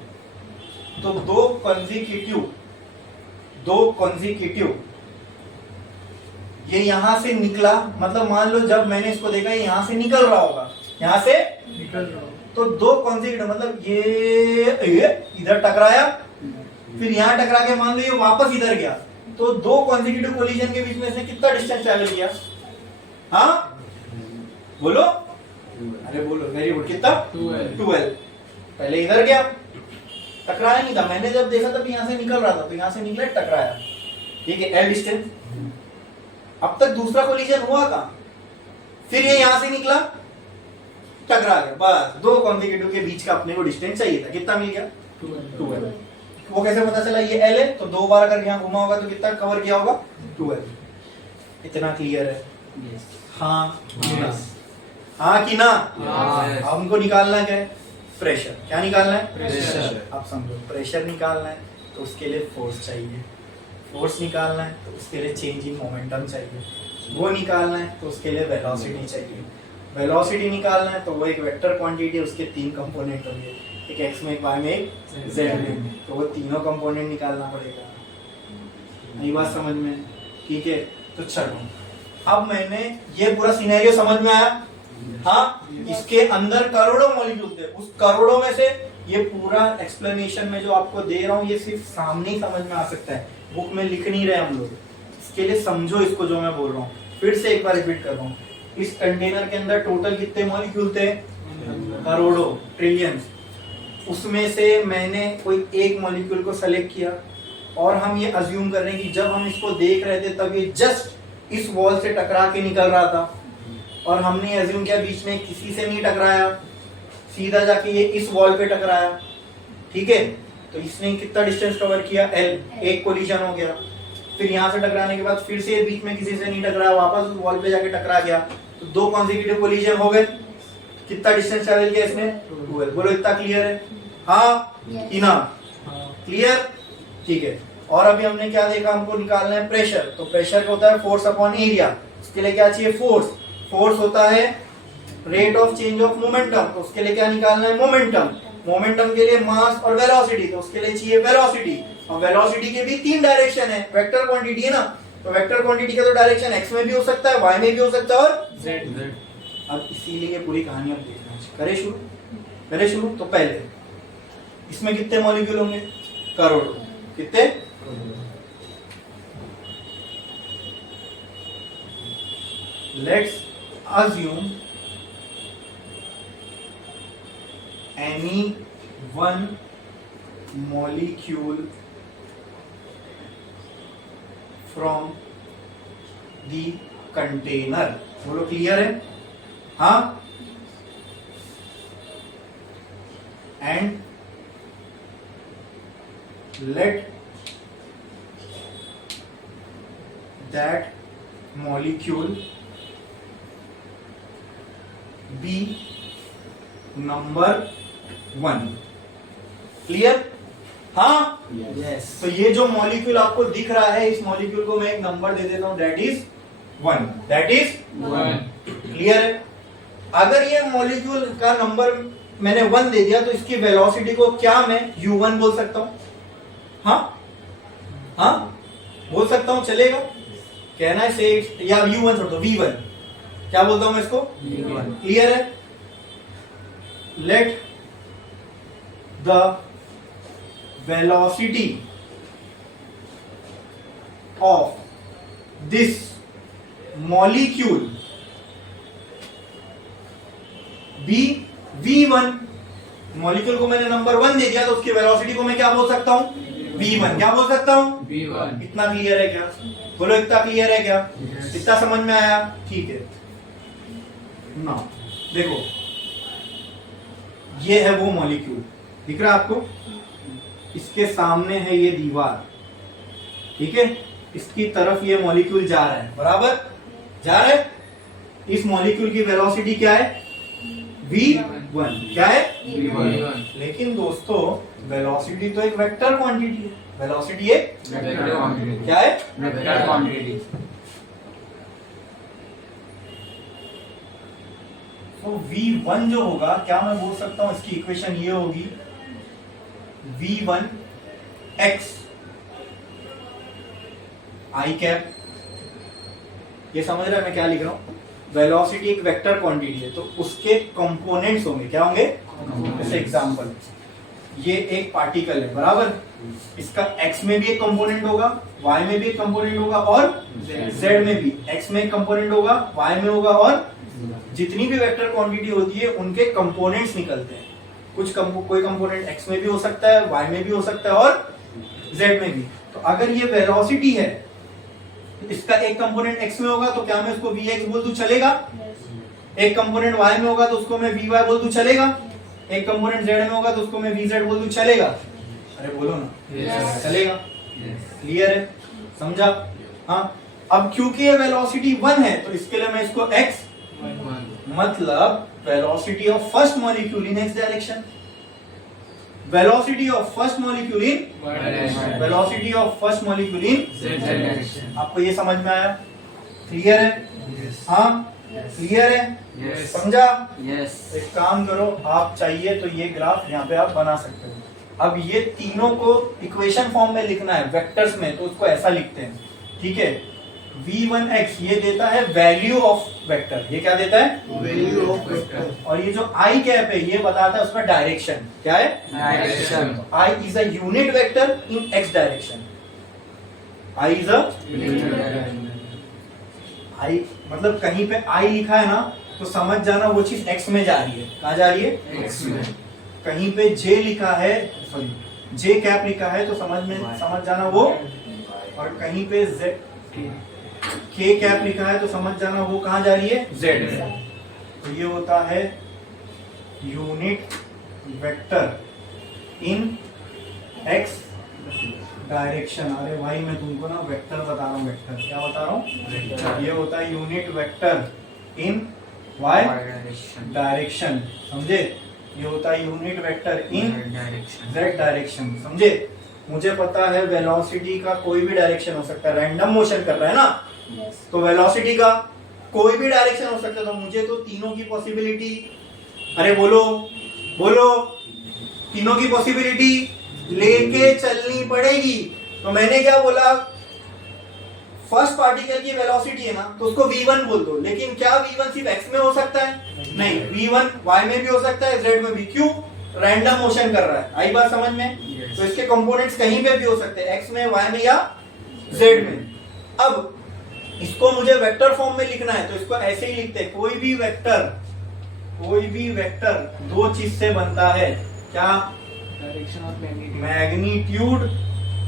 तो दो कॉन्जिक्यूटिव ये यहां से निकला, मतलब मान लो जब मैंने इसको देखा ये यहां से निकल रहा होगा, यहां से तो दो कॉन्सिक्यूटिव मतलब ये इधर टकराया, फिर यहाँ टकरा के मान लो ये वापस इधर गया, तो दो कॉन्सिक्यूटिव कोलिजन के बीच में से कितना डिस्टेंस ट्रैवल किया? हाँ बोलो, अरे बोलो, वेरी गुड, कितना? 12। पहले इधर गया, टकराया नहीं था, मैंने जब देखा तब यहाँ से निकल रहा था, तो यहाँ से निकला टकराया, ठीक है, एल डिस्टेंस। अब तक दूसरा कोलिजन हुआ का, फिर ये यहाँ से निकला, टकरा गया, बस दो कॉन्सिक्यूटिव के बीच का अपने को डिस्टेंस चाहिए था, कितना मिल गया? 12। वो कैसे पता चला? ये एल है, तो दो बार अगर यहाँ घुमा होगा तो कितना कवर किया होगा? 12। इतना क्लियर है? हाँ हाँ कि ना? अब हमको निकालना क्या है? प्रेशर। क्या निकालना है? प्रेशर। अब समझो, प्रेशर निकालना है तो उसके लिए फोर्स चाहिए, फोर्स निकालना है तो उसके लिए चेंज इन मोमेंटम चाहिए, वो निकालना है तो उसके लिए वेलोसिटी चाहिए, वेलोसिटी निकालना है तो वो एक वेक्टर क्वांटिटी है, उसके तीन कंपोनेंट होंगे, एक एक्स में, एक वाई में, एक जेड में, तो वो तीनों कंपोनेंट निकालना पड़ेगा। नई बात समझ में? ठीक है, तो चलो अब मैंने ये पूरा सिनेरियो समझ में आया? हाँ, इसके अंदर करोड़ों मॉलिक्यूल थे, उस करोड़ों में से ये पूरा एक्सप्लेनेशन में जो आपको दे रहा हूँ ये सिर्फ सामने ही समझ में आ सकता है, बुक में लिख नहीं रहे हम लोग। इसके लिए समझो इसको जो मैं बोल रहा हूँ, फिर से एक बार रिपीट कर रहा हूँ। इस कंटेनर के अंदर टोटल कितने मॉलिक्यूल थे? करोड़ों, ट्रिलियंस। उसमें से मैंने कोई एक मॉलिक्यूल को सेलेक्ट किया और हम ये अज्यूम कर रहे हैं कि जब हम इसको देख रहे थे तब ये जस्ट इस वॉल से टकरा के निकल रहा था, और हमने अज्यूम किया बीच में किसी से नहीं टकराया, सीधा जाके ये इस वॉल पे टकराया, ठीक है, तो इसने कितना डिस्टेंस कवर किया? एल, एक कोलिजन हो गया। फिर यहाँ से टकराने के बाद फिर से बीच में किसी से नहीं टकराया, वापस उस वॉल पे जाके टकरा गया, तो दो कॉन्सिक्यूटिव कोलिजन हो गए। कितना डिस्टेंस ट्रैवल किया इसने? 12। बोलो, इतना क्लियर है? हाँ कि ना? क्लियर? ठीक है। और अभी हमने क्या देखा? हमको निकालना है प्रेशर। तो प्रेशर होता है फोर्स अपॉन एरिया। उसके लिए क्या चाहिए? फोर्स। फोर्स होता है rate of change of momentum, तो उसके लिए क्या निकालना है? मोमेंटम। मोमेंटम के लिए मास और वेलोसिटी, तो उसके लिए चाहिए वेलोसिटी। और वेलोसिटी के भी तीन डायरेक्शन है, वेक्टर क्वांटिटी है ना, तो वेक्टर क्वांटिटी का तो डायरेक्शन एक्स में भी हो सकता है, वाई में भी हो सकता है, और जेड। अब इसीलिए पूरी कहानी हम देखना करे शुरू। करे शुरू तो पहले इसमें कितने मॉलिक्यूल होंगे? करोड़ों। कितने? Let's assume any one molecule from the container. बोलो, क्लियर है? हाँ, and let that molecule be number 1. Clear? हाँ, यस। तो ये जो मॉलिक्यूल आपको दिख रहा है, इस मॉलिक्यूल को मैं एक नंबर दे देता हूं, that is 1. That is 1। Clear है? अगर ये मॉलिक्यूल का नंबर मैंने 1 दे दिया तो इसकी वेलोसिटी को क्या मैं u1 बोल सकता हूं? हाँ हाँ, बोल सकता हूं, चलेगा? कहना है से, या u1 छोड़ दो, v1 क्या बोलता हूं मैं इसको? v1। क्लियर है? Let the velocity of this molecule be v1। Molecule को मैंने नंबर 1 दे दिया तो उसकी वेलोसिटी को मैं क्या बोल सकता हूं? v1। क्या बोल सकता हूं? v1। इतना क्लियर है क्या? बोलो, इतना क्लियर है क्या? इतना समझ में आया? ठीक है ना, देखो ये है वो मॉलिक्यूल, दिख रहा है आपको? इसके सामने है ये दीवार, ठीक है, इसकी तरफ ये मॉलिक्यूल जा रहा है, बराबर जा रहा है। इस मॉलिक्यूल की वेलोसिटी क्या है? v1। क्या है? v1। लेकिन दोस्तों, वेलोसिटी तो एक वेक्टर क्वांटिटी है। वेलोसिटी एक वेक्टर क्वांटिटी। क्या है? Vector quantity. तो v1 जो होगा, क्या मैं बोल सकता हूं इसकी इक्वेशन ये होगी, v1 x i कैप। ये समझ रहा है मैं क्या लिख रहा हूं? वेलोसिटी एक वेक्टर क्वांटिटी है तो उसके कंपोनेंट्स होंगे, क्या होंगे? जैसे एग्जांपल, ये एक पार्टिकल है बराबर, इसका x में भी एक कंपोनेंट होगा, y में भी एक कंपोनेंट होगा और z में भी। x में एक कंपोनेंट होगा, y में होगा और जितनी भी वेक्टर क्वांटिटी होती है उनके कंपोनेंट्स निकलते हैं। कोई कंपोनेंट x में भी हो सकता है, y में भी हो सकता है और z में भी। तो अगर ये वेलोसिटी है, इसका एक कंपोनेंट x में होगा तो क्या मैं उसको vx बोल दूं, चलेगा? एक कंपोनेंट y में होगा तो उसको मैं vy बोल दूं, चलेगा? एक कंपोनेंट z में होगा तो उसको मैं vz बोल दूं, चलेगा? अरे बोलो ना, चलेगा। क्लियर है? समझा? हाँ। अब क्योंकि ये वेलोसिटी 1 है तो इसके लिए मैं इसको x मतलब velocity of first molecule in x direction, velocity of first molecule in velocity of first molecule in Z direction. आपको ये समझ में आया? क्लियर है? हाँ, क्लियर है? Yes. समझा? Yes. एक काम करो, आप चाहिए तो ये ग्राफ यहाँ पे आप बना सकते हो। अब ये तीनों को इक्वेशन फॉर्म में लिखना है वेक्टर्स में, तो उसको ऐसा लिखते हैं, ठीक है? v1x ये देता है वैल्यू ऑफ वेक्टर, ये क्या देता है? Value of vector. और ये जो i कैप है ये बताता है उसका डायरेक्शन, क्या है? Direction. i is a unit vector in x direction. i is a i मतलब कहीं पे i लिखा है ना तो समझ जाना वो चीज x में जा रही है। कहाँ जा रही है? X में। कहीं पे j लिखा है, सॉरी j कैप लिखा है तो समझ जाना वो, और कहीं पे z k कैप लिखा है तो समझ जाना वो कहाँ जा रही है? z। तो ये होता है यूनिट वेक्टर इन x डायरेक्शन। अरे भाई मैं तुमको ना वेक्टर बता रहा हूँ, वेक्टर क्या बता रहा हूँ? ये होता है यूनिट वेक्टर इन y Direction. डायरेक्शन, समझे? ये होता है यूनिट वेक्टर इन Direction. z डायरेक्शन, समझे? मुझे पता है वेलोसिटी का कोई भी डायरेक्शन हो सकता है, रैंडम मोशन कर रहा है ना, तो वेलोसिटी का कोई भी डायरेक्शन हो सकता है। तो मुझे तो तीनों की पॉसिबिलिटी, अरे बोलो बोलो, तीनों की पॉसिबिलिटी लेके चलनी पड़ेगी। तो मैंने क्या बोला, फर्स्ट पार्टिकल की वेलोसिटी है ना तो उसको v1 बोल दो, लेकिन क्या v1 सिर्फ x में हो सकता है? नहीं, v1 y में भी हो सकता है, z में भी। क्यों? रैंडम मोशन कर रहा है। आई बात समझ में? Yes. तो इसके कंपोनेंट्स कहीं पे भी हो सकते हैं, x में, y में या z में। अब इसको मुझे वेक्टर फॉर्म में लिखना है तो इसको ऐसे ही लिखते हैं, कोई भी वेक्टर दो चीज से बनता है, क्या? Direction और magnitude. मैग्नीट्यूड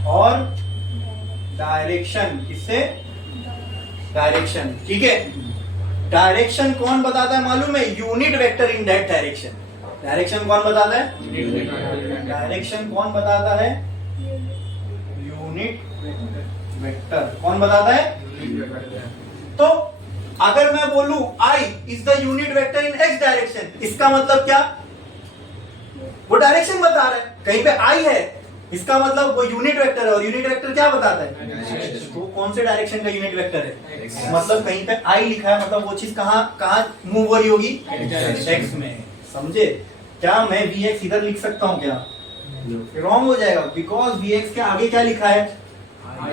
और डायरेक्शन। किससे? डायरेक्शन, ठीक है? डायरेक्शन कौन बताता है मालूम है? Unit vector in that direction. Direction कौन बताता है? डायरेक्शन कौन बताता है? यूनिट वेक्टर कौन बताता है? तो अगर मैं बोलूं I is the unit vector in x direction, इसका मतलब क्या? वो डायरेक्शन बता रहा है। कहीं पे I है, इसका मतलब वो यूनिट वेक्टर है, और यूनिट वेक्टर क्या बताता है? तो कौन से डायरेक्शन का यूनिट वेक्टर है? मतलब कहीं पे I लिखा है मतलब वो चीज कहाँ मूव हो रही होगी? x में, समझे? क्या मैं vx इधर लिख सकता हूँ क्या? रॉन्ग हो जाएगा, बिकॉज vx के आगे क्या लिखा है?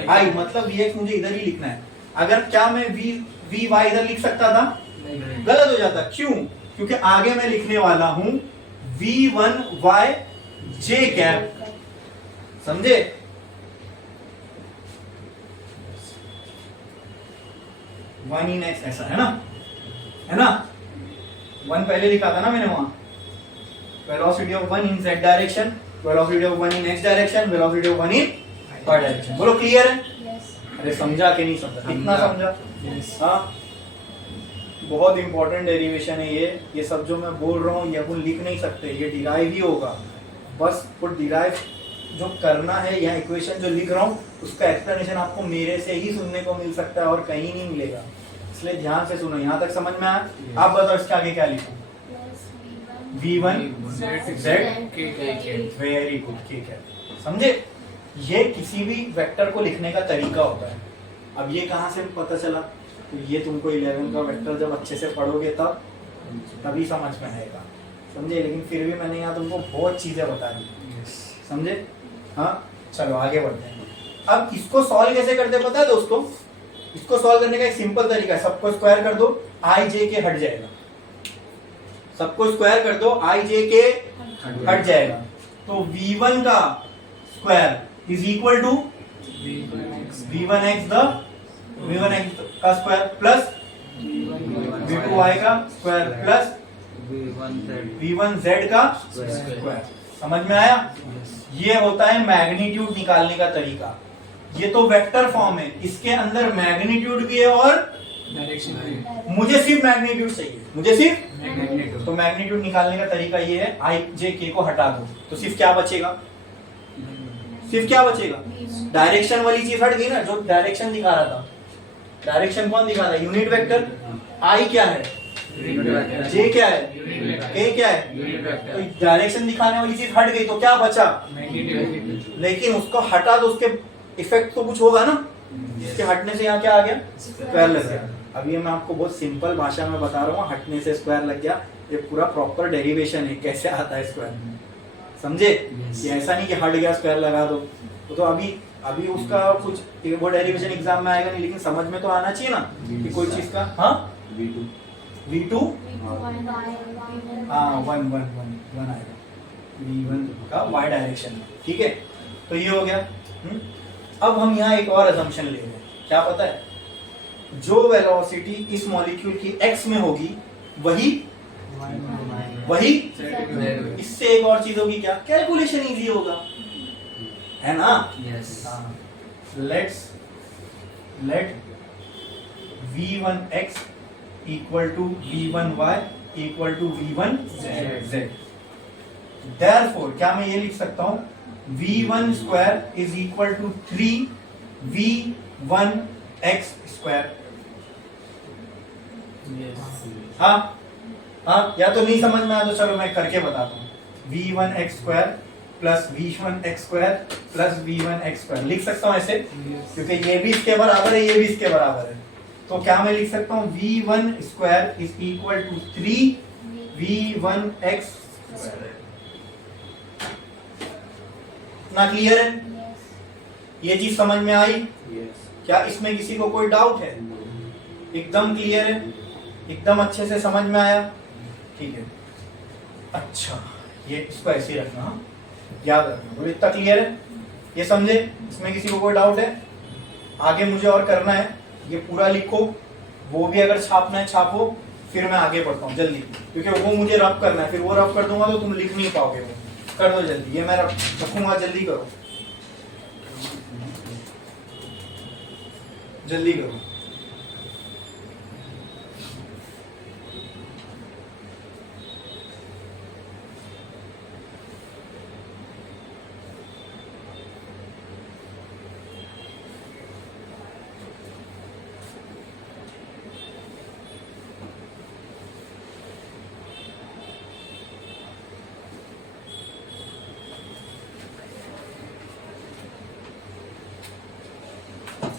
I, मतलब vx मुझे इधर ही लिखना है। अगर क्या मैं vy इधर लिख सकता था? गलत हो जाता। क्यों? क्योंकि आगे मैं लिखने वाला हूं v1y j कैप, समझे? वन इन एक्स ऐसा है ना, है ना? वन पहले लिखा था ना मैंने वहां, velocity of one in z direction, velocity of one in x direction, velocity of one in y direction. बोलो क्लियर है? अरे समझा कि नहीं समझा? कितना समझा? हाँ, बहुत इंपॉर्टेंट डेरिवेशन है ये सब जो मैं बोल रहा हूँ ये अपन लिख नहीं सकते, ये डिराइव ही होगा। बस वो डिराइव जो करना है या इक्वेशन जो लिख रहा हूँ उसका एक्सप्लेनेशन आपको मेरे से ही सुनने को मिल सकता है और कहीं नहीं मिलेगा, इसलिए ध्यान से सुनो। यहाँ तक समझ में आया? आप बताओ इसके आगे क्या लिखूं? v1 z, वेरी गुड, ठीक है, समझे? ये किसी भी वेक्टर को लिखने का तरीका होता है। अब ये कहाँ से पता चला? तो ये तुमको 11 का वेक्टर जब अच्छे से पढ़ोगे तभी समझ में आएगा, समझे? लेकिन फिर भी मैंने यहाँ तुमको बहुत चीजें बता दी, समझे? हाँ, चलो आगे बढ़ते हैं। अब इसको सॉल्व कैसे करते पता है दोस्तों? इसको सॉल्व करने का एक सिंपल तरीका है, सबको स्क्वायर कर दो आई जे के हट जाएगा, सबको स्क्वायर कर दो, आई जे के हट जाएगा, तो v1 का square is equal to v1x का स्क्वायर प्लस v2y का स्क्वायर प्लस v1z का स्क्वायर। समझ में आया? ये होता है मैग्नीट्यूड निकालने का तरीका। ये तो वेक्टर फॉर्म है, इसके अंदर मैग्नीट्यूड भी है और डायरेक्शन भी। मुझे सिर्फ मैग्नीट्यूड चाहिए, मुझे सिर्फ मैग्नीट्यूड। तो मैग्नीट्यूड निकालने का तरीका ये है, आई जे के को हटा दो तो सिर्फ क्या बचेगा, सिर्फ क्या बचेगा, डायरेक्शन वाली चीज हट गई ना, जो डायरेक्शन दिखा रहा था। डायरेक्शन कौन दिखा रहा है? Unit vector. आई क्या है, जे क्या है, के क्या है, तो डायरेक्शन दिखाने वाली चीज हट गई तो क्या बचा, मैग्नीट्यूड। लेकिन उसको हटा दो, उसके इफेक्ट तो कुछ होगा ना, इसके हटने से यहाँ क्या आ गया, स्क्वायर लग गया। अब ये मैं आपको बहुत सिंपल भाषा में बता रहा हूँ, हटने से स्क्वायर लग गया, ये पूरा प्रॉपर डेरिवेशन है कैसे आता है स्क्वायर, समझे? ये ऐसा नहीं कि हट गया स्क्वायर लगा दो, तो अभी उसका कुछ वो डेरिवेशन एग्जाम में आएगा नहीं, लेकिन समझ में तो आना चाहिए ना कि कोई चीज का। हाँ v2 हाँ 1 आएगा, v1 का y डायरेक्शन में, ठीक है? तो ये हो गया। अब हम यहाँ एक और असम्पशन ले रहे हैं, क्या पता है, जो वेलोसिटी इस मॉलिक्यूल की x में होगी वही इससे एक और चीज होगी, क्या, कैलकुलेशन इजी होगा, है ना? Let v1x equal to v1y equal to v1z। Therefore क्या मैं ये लिख सकता हूं, v1 square is equal to 3v1x square. हाँ हाँ, या तो नहीं समझ में आया तो चलो मैं करके बताता हूँ, v1x square plus v1x square plus v1x square लिख सकता हूँ ऐसे, क्योंकि ये भी इसके बराबर है, ये भी इसके बराबर है, तो क्या मैं लिख सकता हूँ, v1 square is equal to 3v1x square. ना क्लियर है? ये चीज समझ में आई? क्या इसमें किसी को कोई डाउट है? एकदम क्लियर है, एकदम अच्छे से समझ में आया, ठीक है? अच्छा, ये इसको ऐसे ही रखना, हाँ? याद रखना, तो इतना क्लियर है, ये समझे? इसमें किसी को कोई डाउट है? आगे मुझे और करना है, ये पूरा लिखो, वो भी अगर छापना है छापो, फिर मैं आगे बढ़ता हूँ जल्दी, क्योंकि वो मुझे रफ करना है, फिर वो रफ कर दूंगा तो तुम लिख नहीं पाओगे, वो कर दो जल्दी, ये मैं रखूंगा, जल्दी करो, जल्दी करो।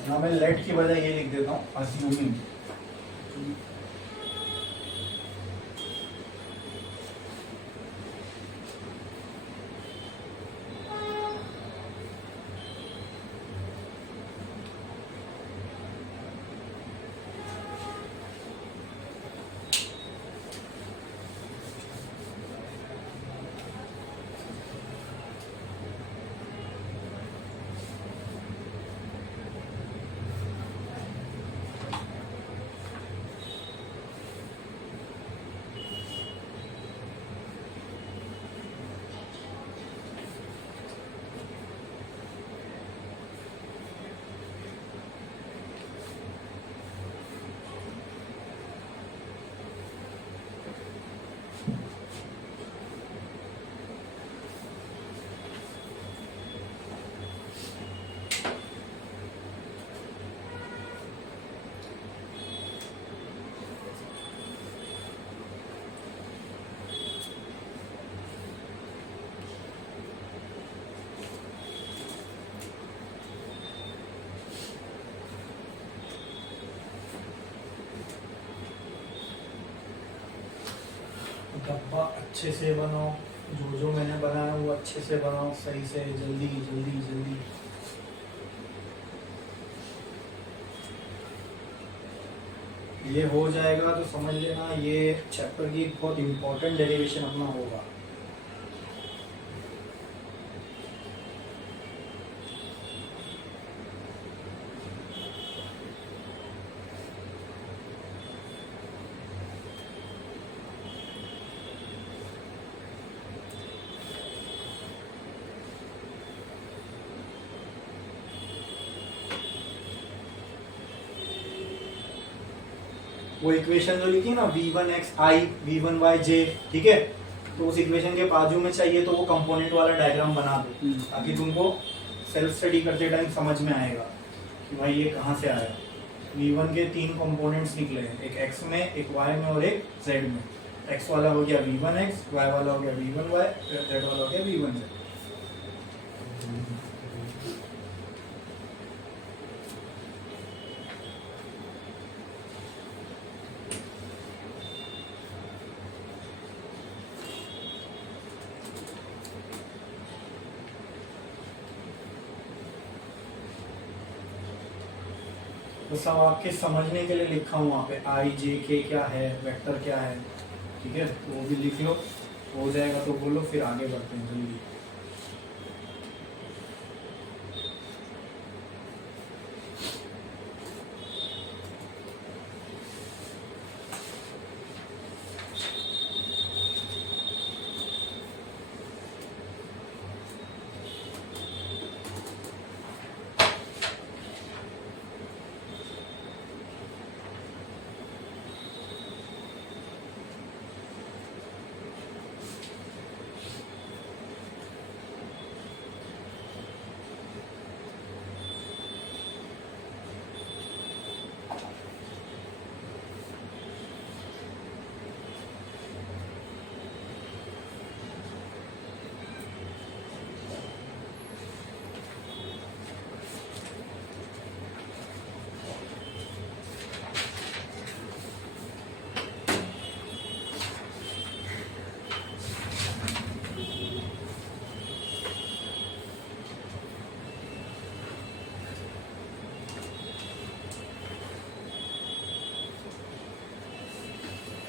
हाँ, मैं लेट की बजाय ये लिख देता हूँ, अज्यूमिंग। डब्बा अच्छे से बनाओ, जो मैंने बनाया वो अच्छे से बनाओ, सही से, जल्दी जल्दी जल्दी। ये हो जाएगा तो समझ लेना ये चैप्टर की बहुत इंपॉर्टेंट डेरिवेशन अपना होगा। वो इक्वेशन जो लिखी ना v1xi v1yj, ठीक है, तो उस इक्वेशन के बाजू में चाहिए तो वो कंपोनेंट वाला डायग्राम बना दो ताकि तुमको सेल्फ स्टडी करते टाइम समझ में आएगा कि भाई ये कहाँ से आया। v1 के 3 कंपोनेंट्स निकले हैं, एक x में, एक y में और एक z में। x वाला हो गया v1x, y वाला हो गया v1y, z वाला हो गया v1z। तो सब आपके समझने के लिए लिखा हूँ वहाँ पे आई जे के क्या है, वेक्टर क्या है, ठीक है, तो वो भी लिख लो। हो जाएगा तो बोलो, फिर आगे बढ़ते हैं जल्दी।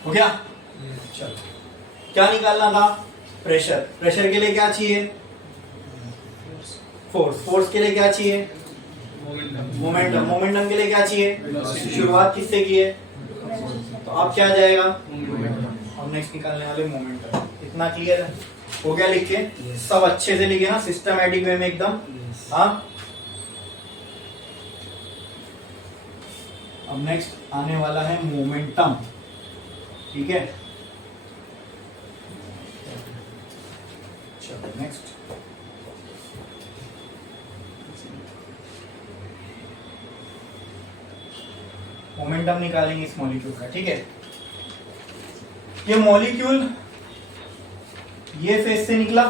हो गया? चलो, क्या निकालना था? प्रेशर। प्रेशर के लिए क्या चाहिए? फोर्स। फोर्स के लिए क्या चाहिए? मोमेंटम। मोमेंटम के लिए क्या चाहिए? शुरुआत किससे की है? तो अब क्या जाएगा? अब नेक्स्ट निकालने वाले मोमेंटम। इतना क्लियर है? हो गया लिख के? सब अच्छे से लिखे ना, सिस्टमैटिक वे में एकदम। हाँ, अब नेक्स्ट आने वाला है मोमेंटम, ठीक है। चलो नेक्स्ट, मोमेंटम निकालेंगे इस मॉलिक्यूल का, ठीक है। ये मॉलिक्यूल ये फेस से निकला,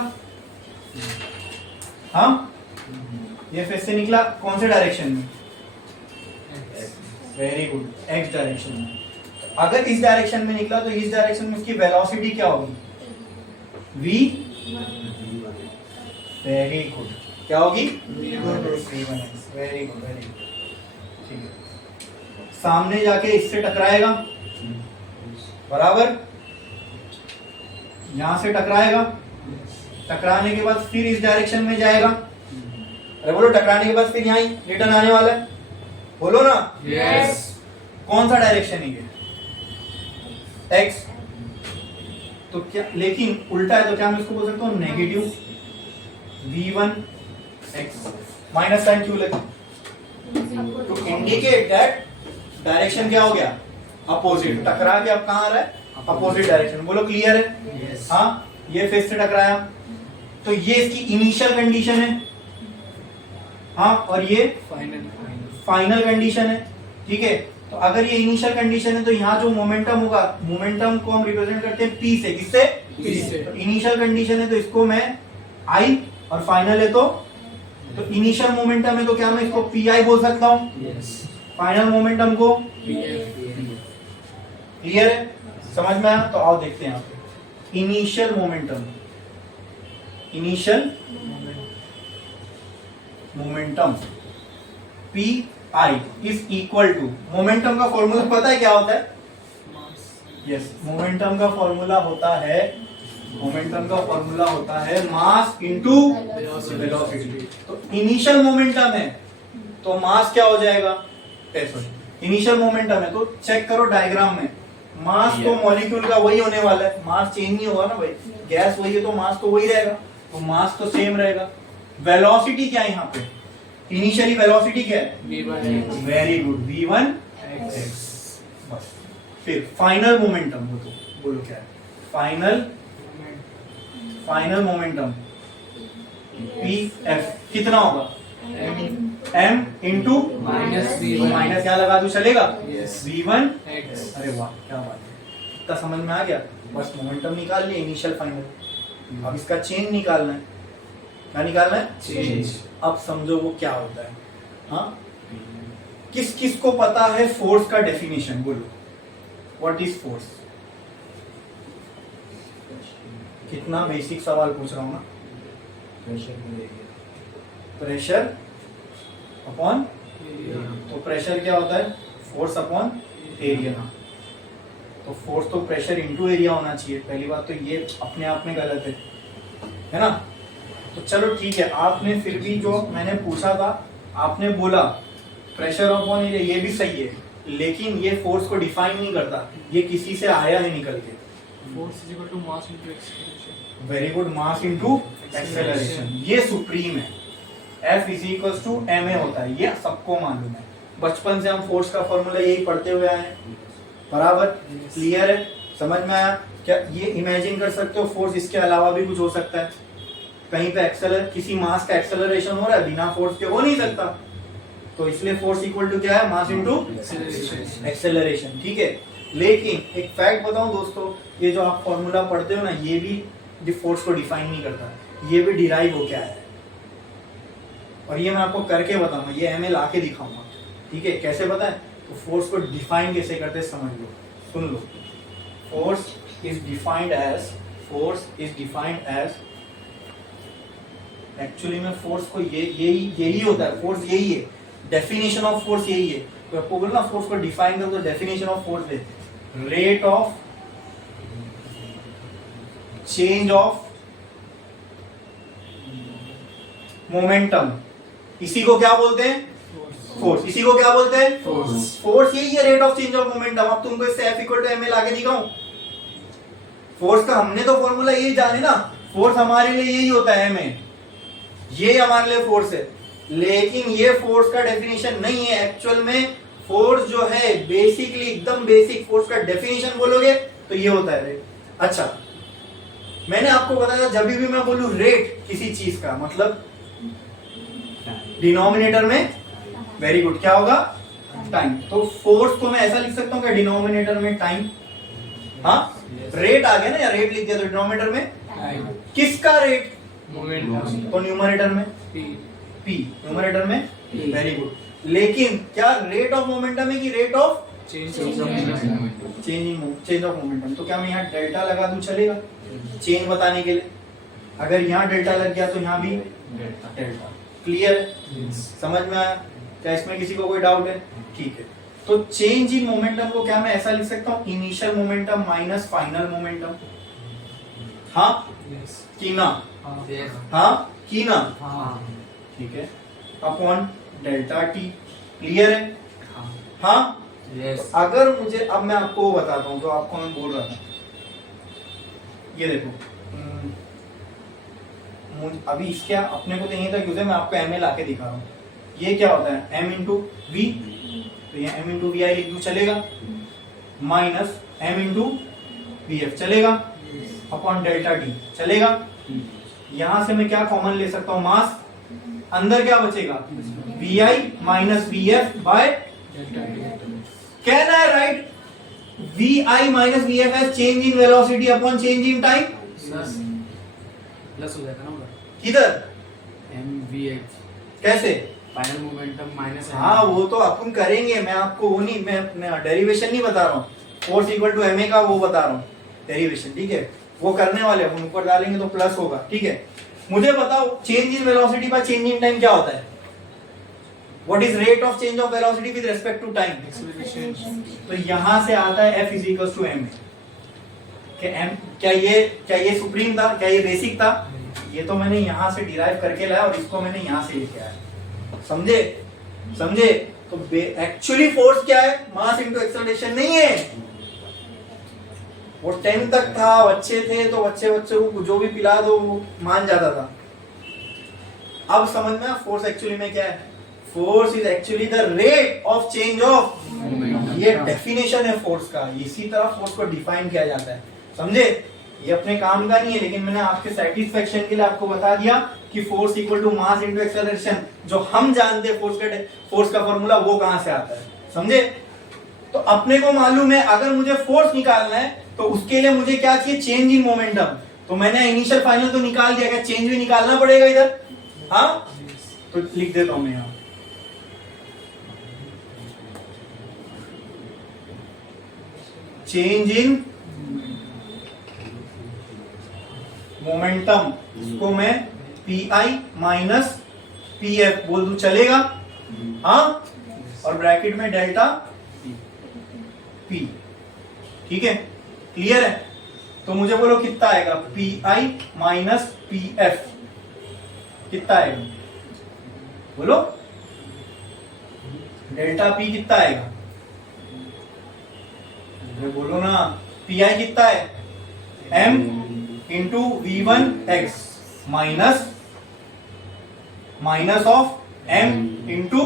हाँ, ये फेस से निकला कौन से डायरेक्शन में? वेरी गुड, एक्स डायरेक्शन में। अगर इस डायरेक्शन में निकला तो इस डायरेक्शन में उसकी वेलोसिटी क्या होगी? v। वेरी गुड, क्या होगी? v1x। Very good, very good, ठीक है। सामने जाके इससे टकराएगा, बराबर, यहां से टकराएगा, टकराने के बाद फिर इस डायरेक्शन में जाएगा। अरे बोलो, टकराने के बाद फिर यहां रिटर्न आने वाला है, बोलो ना। यस। कौन सा डायरेक्शन है ये? एक्स। तो क्या, लेकिन उल्टा है तो क्या मैं इसको बोल सकता हूँ नेगेटिव v1x। माइनस साइन क्यों लगा? टू इंडिकेट दैट डायरेक्शन क्या हो गया? अपोजिट। टकरा के अब कहाँ आ रहा है? Opposite direction. बोलो क्लियर है? Yes. हाँ, ये फेस से टकराया तो ये इसकी इनिशियल कंडीशन है, हाँ, और ये फाइनल कंडीशन है, ठीक है। तो अगर ये इनिशियल कंडीशन है तो यहाँ जो मोमेंटम होगा, मोमेंटम को हम रिप्रेजेंट करते हैं पी से। किससे? P से। तो इनिशियल कंडीशन है तो इसको मैं आई, और फाइनल है तो इनिशियल मोमेंटम है तो क्या मैं इसको पी आई बोल सकता हूँ? यस। फाइनल मोमेंटम को। पीएफ। क्लियर है? समझ में आया? तो आओ देखते हैं यहाँ पे initial momentum. Initial momentum P I is equal to, momentum का फॉर्मूला पता है क्या होता है? यस, मोमेंटम का फॉर्मूला होता है, मोमेंटम का फॉर्मूला होता है मास इनटू वेलोसिटी। तो इनिशियल मोमेंटम है तो मास क्या हो जाएगा? इनिशियल मोमेंटम है तो चेक करो डायग्राम में, मास तो मॉलिक्यूल का वही होने वाला है, मास चेंज नहीं होगा ना भाई, गैस वही है तो मास तो वही रहेगा, तो मास तो सेम रहेगा। वेलोसिटी क्या है यहाँ पे? इनिशियली वेलोसिटी क्या है? Very good, v1 x। बस, फिर फाइनल मोमेंटम हो तो बोलो क्या है? फाइनल मोमेंटम pf कितना होगा? m इंटू माइनस क्या लगा दूं चलेगा? v1 x। अरे वाह क्या बात है, इतना समझ में आ गया। बस मोमेंटम निकाल लिया, इनिशियल फाइनल। अब इसका चेंज निकालना है, क्या निकालना है? चेंज। अब समझो वो क्या होता है। हाँ, किस किस को पता है फोर्स का डेफिनेशन? बोलो, व्हाट इज फोर्स? कितना बेसिक सवाल पूछ रहा हूं ना। प्रेशर अपॉन, तो प्रेशर क्या होता है? Force upon area. तो फोर्स तो प्रेशर इंटू एरिया होना चाहिए, पहली बात तो ये अपने आप में गलत है ना। तो चलो ठीक है, आपने फिर भी जो मैंने पूछा था आपने बोला प्रेशर अपॉन एरिया, ये भी सही है, लेकिन ये फोर्स को डिफाइन नहीं करता, ये किसी से आया है निकल के। Force is equal to mass into acceleration. Very good, mass into acceleration, ये सुप्रीम है। F is equal to ma होता है, ये सबको मालूम है, बचपन से हम फोर्स का फॉर्मूला यही पढ़ते हुए आए हैं, बराबर। क्लियर है, समझ में आया? क्या ये इमेजिन कर सकते हो फोर्स इसके अलावा भी कुछ हो सकता है? कहीं पे किसी मास का एक्सेलरेशन हो रहा है, बिना फोर्स के हो नहीं सकता, तो इसलिए फोर्स इक्वल टू क्या है? मास इनटू एक्सेलरेशन, ठीक है। लेकिन एक फैक्ट बताऊं दोस्तों, ये जो आप फॉर्मूला पढ़ते हो ना, ये भी फोर्स को डिफाइन नहीं करता, ये भी डिराइव हो क्या है, और ये मैं आपको करके बताऊंगा, ये एमए ला के दिखाऊंगा, ठीक है। कैसे पता है? तो फोर्स को डिफाइन कैसे करते हैं समझ लो, सुन लो। Force is defined as actually में फोर्स को यही होता है, फोर्स यही है, डेफिनेशन ऑफ फोर्स यही है। तो आपको बोलना फोर्स को डिफाइन करो तो डेफिनेशन ऑफ फोर्स है rate of change of momentum, इसी को क्या बोलते हैं? फोर्स। इसी को क्या बोलते हैं? फोर्स यही है, rate of change of momentum. अब तुमको इससे F equal to M A लाके दिखाऊं? फोर्स का हमने तो फॉर्मूला यही जाने ना, फोर्स हमारे लिए यही होता है एम, ये हमारे लिए फोर्स है, लेकिन ये फोर्स का डेफिनेशन नहीं है। एक्चुअल में फोर्स जो है बेसिकली एकदम बेसिक फोर्स का डेफिनेशन बोलोगे तो ये होता है रेट। अच्छा, मैंने आपको बताया जब भी मैं बोलूं रेट किसी चीज का मतलब डिनोमिनेटर में, वेरी गुड, क्या होगा? टाइम। तो फोर्स को मैं ऐसा लिख सकता हूँ कि डिनोमिनेटर में टाइम, हाँ रेट आ गया ना, या रेट लिख दिया तो डिनोमिनेटर में टाइम। किसका रेट? मोमेंटम। तो न्यूमरेटर में p, न्यूमरेटर में वेरी गुड। लेकिन क्या रेट ऑफ मोमेंटम है कि rate of change of momentum? तो क्या मैं यहाँ डेल्टा लगा दूं चलेगा चेंज बताने के लिए? अगर यहाँ डेल्टा लग गया तो यहाँ भी डेल्टा। क्लियर है, समझ में आया? क्या इसमें किसी को कोई डाउट है? ठीक है, तो चेंज इन मोमेंटम को क्या मैं ऐसा लिख सकता हूँ? Initial momentum minus final momentum, हाँ कि ना? हाँ कि ना? ठीक है, अपॉन डेल्टा टी। क्लियर है? हाँ अगर मुझे, अब मैं आपको बताता हूँ जो आपको मैं बोल रहा था, ये देखो अभी इसके अपने को तो यही था क्योंकि मैं आपको एम ए लाके दिखा रहा हूँ। ये क्या होता है? एम इंटू वी, तो ये एम इंटू वी आई लिख दूं चलेगा, minus M into V F चलेगा, अपॉन डेल्टा टी चलेगा। यहां से मैं क्या कॉमन ले सकता हूं? मास, अंदर क्या बचेगा? V I minus V F by can I write V I minus V F as change in velocity upon change in time? Plus हो जाएगा ना उधर, किधर? एम वी एच कैसे? फाइनल मोमेंटम माइनस, हाँ वो तो अपन करेंगे, मैं आपको वो नहीं, मैं डेरिवेशन नहीं बता रहा हूँ, force equal to M A का वो बता रहा हूँ डेरिवेशन, ठीक है, वो करने वाले अपन ऊपर डालेंगे तो प्लस होगा, ठीक है। मुझे बताओ change in velocity by change in time क्या होता है? What is rate of change of velocity with respect to time? Acceleration. तो यहां से आता है F is equal to m। क्या ये सुप्रीम था? क्या ये बेसिक था? ये तो मैंने यहां से डिराइव करके लाया और इसको मैंने यहां से लेके आया। समझे? समझे? तो एक्चुअली फोर्स क्या है? मास इनटू एक्सेलरेशन नहीं है। वो 10 तक था, बच्चे थे तो बच्चे को जो भी पिला दो वो मान जाता था। अब समझ में फोर्स एक्चुअली में क्या है? Force is actually the rate of change of. ये डेफिनेशन है फोर्स का। इसी तरह फोर्स को डिफाइन किया जाता है। समझे? ये अपने काम का नहीं है, लेकिन मैंने आपके सेटिस्फेक्शन के लिए आपको बता दिया कि force equal to mass into acceleration. जो हम जानते हैं फोर्स का फॉर्मूला वो कहां से आता है। समझे? तो अपने को मालूम है अगर मुझे फोर्स निकालना है तो उसके लिए मुझे क्या चाहिए? Change in momentum. तो मैंने इनिशियल फाइनल तो निकाल दिया, क्या चेंज भी निकालना पड़ेगा इधर? हाँ, तो लिख देता हूं मैं यहां चेंज इन मोमेंटम। इसको मैं PI माइनस PF बोल दूं, चलेगा? हाँ, और ब्रैकेट में डेल्टा P। ठीक है, क्लियर है? तो मुझे बोलो कितना आएगा? PI माइनस PF कितना आएगा? बोलो, डेल्टा P कितना आएगा? बोलो ना, PI कितना है? M into V1x minus of M into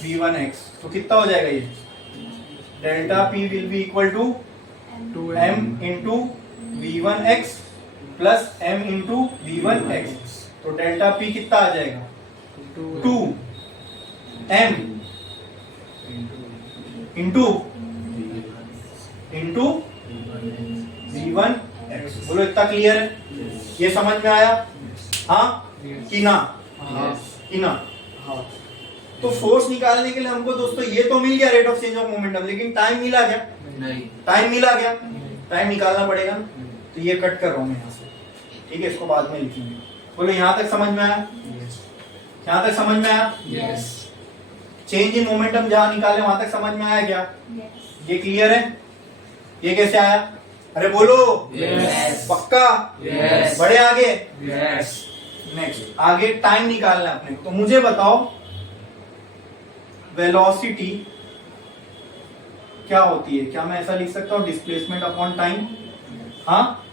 V1x। तो कितना हो जाएगा ये? Delta P will be equal to M into V1x plus M into V1x। तो डेल्टा P कितना आ जाएगा? 2M into V1x। बोलो, इतना क्लियर है? ये समझ में आया? हाँ कि ना? कि ना? तो फोर्स निकालने के लिए हमको दोस्तों ये तो मिल गया rate of change of momentum, लेकिन टाइम मिला क्या? नहीं। टाइम मिला क्या? टाइम निकालना पड़ेगा ना। तो ये कट कर रहा हूं मैं यहां से। ठीक है, इसको बाद में लिखेंगे। बोलो, यहां तक समझ में आया? यहां तक समझ में आया? यस। चेंज इन मोमेंटम जहां निकाले वहां तक समझ में आया क्या? ये क्लियर है? ये कैसे आया? अरे बोलो। Yes. पक्का? Yes. बड़े आगे? यस। नेक्स्ट, आगे टाइम निकालना है अपने को। तो मुझे बताओ वेलोसिटी क्या होती है? क्या मैं ऐसा लिख सकता हूं, डिस्प्लेसमेंट अपॉन टाइम? हाँ,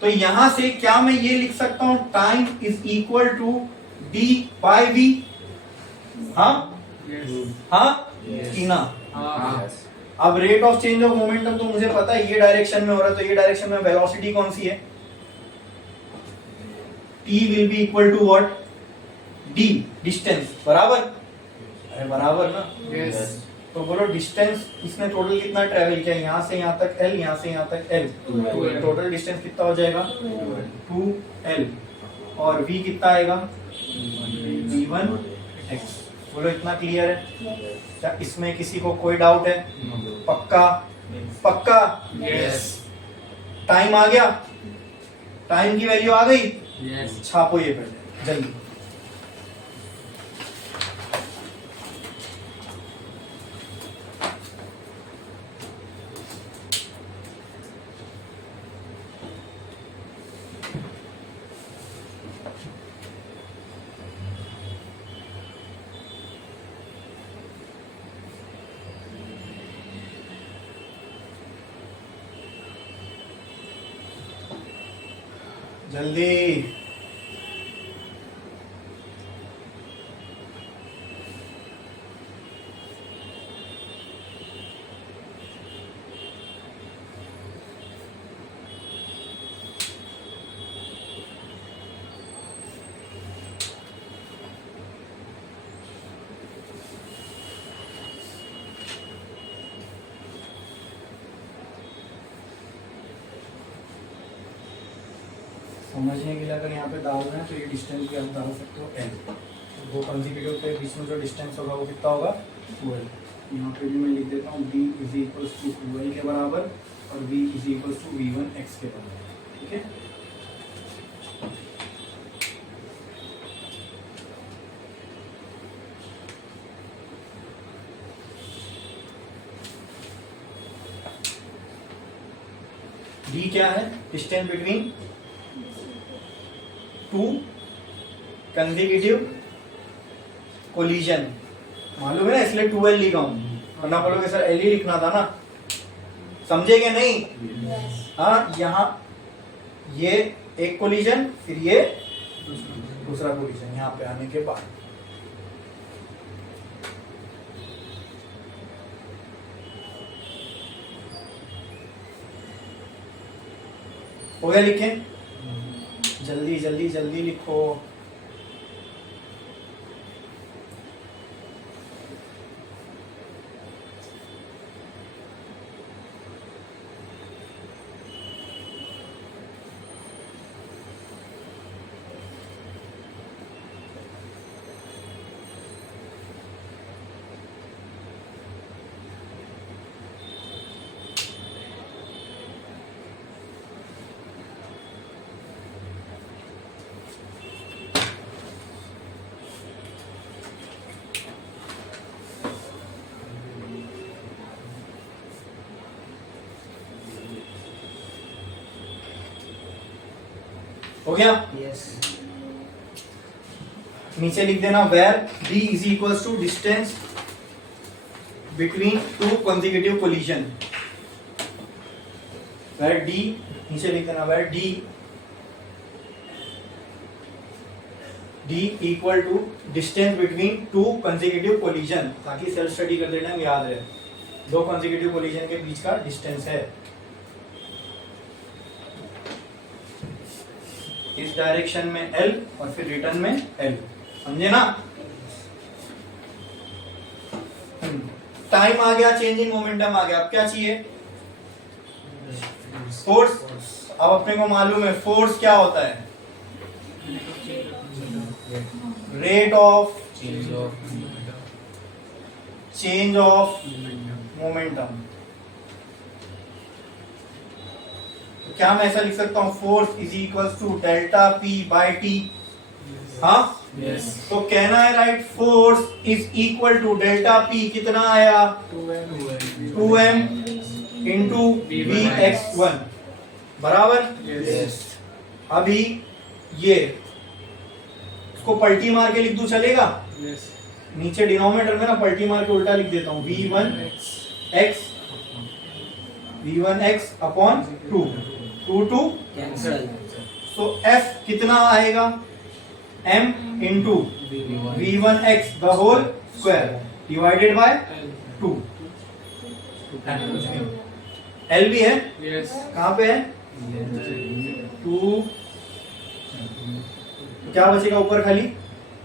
तो यहां से क्या मैं ये लिख सकता हूं, time is equal to D by V? हाँ हाँ कि ना? हाँ। अब rate of change of momentum तो मुझे पता है ये डायरेक्शन में हो रहा है, तो ये डायरेक्शन में वेलोसिटी कौन सी है? T will be equal to what? D, distance. बराबर? अरे बराबर ना? यस। तो बोलो, डिस्टेंस इसने टोटल कितना ट्रेवल किया? यहां से यहां तक L, यहां से यहां तक L। टोटल डिस्टेंस कितना हो जाएगा? 2L। और V कितना आएगा? V1x। बोलो, इतना क्लियर है? क्या इसमें किसी को कोई डाउट है? पक्का? पक्का? यस। टाइम आ गया? टाइम की वैल्यू आ गई? यस। छापो ये पहले जल्दी। जल्दी। समझने के लिए अगर यहाँ पे डालना है तो ये डिस्टेंस भी आप डाल सकते हो L। दो कंसेक्यूटिव के बीच में जो डिस्टेंस होगा वो कितना होगा? 2L। यहाँ पे भी मैं लिख देता हूँ D is equal to 2L के बराबर और V is equal to V1x के बराबर। ठीक है, डी क्या है? Distance between to consecutive collision. मालूम है ना, इसलिए 2L लिखा हूं, वरना बोलोगे सर L ही लिखना था ना। समझे क्या नहीं? हाँ, यहाँ ये एक कोलिजन, फिर ये दूसरा कोलिजन यहाँ पे आने के बाद। हो गया? लिखें, जल्दी जल्दी जल्दी लिखो। हो गया? यस। नीचे लिख देना where D is equal to distance between two consecutive collision. Where D, नीचे लिख देना where D equal to distance between two consecutive collision, ताकि सेल्फ स्टडी कर देना याद रहे, दो कॉन्जिक्यूटिव कोलिजन के बीच का डिस्टेंस है। इस डायरेक्शन में L और फिर रिटर्न में L, समझे ना? टाइम आ गया, चेंज इन मोमेंटम आ गया, अब क्या चाहिए? फोर्स। अब अपने को मालूम है फोर्स क्या होता है? Rate of change of momentum. क्या मैं ऐसा लिख सकता हूं? Force is equal to delta P by T. हाँ, यस। तो कहना है right, force is equal to delta P, कितना आया? 2m इंटू Vx1 बराबर। यस। अभी ये इसको पलटी मार के लिख दूं, चलेगा? यस। नीचे डिनोमिनेटर में ना पलटी मार के उल्टा लिख देता हूं, V1x अपॉन 2 कैंसल। सो F कितना आएगा? M into V1x the whole square divided by 2। L भी है? यस। कहाँ पे है? 2। क्या बचेगा ऊपर खाली?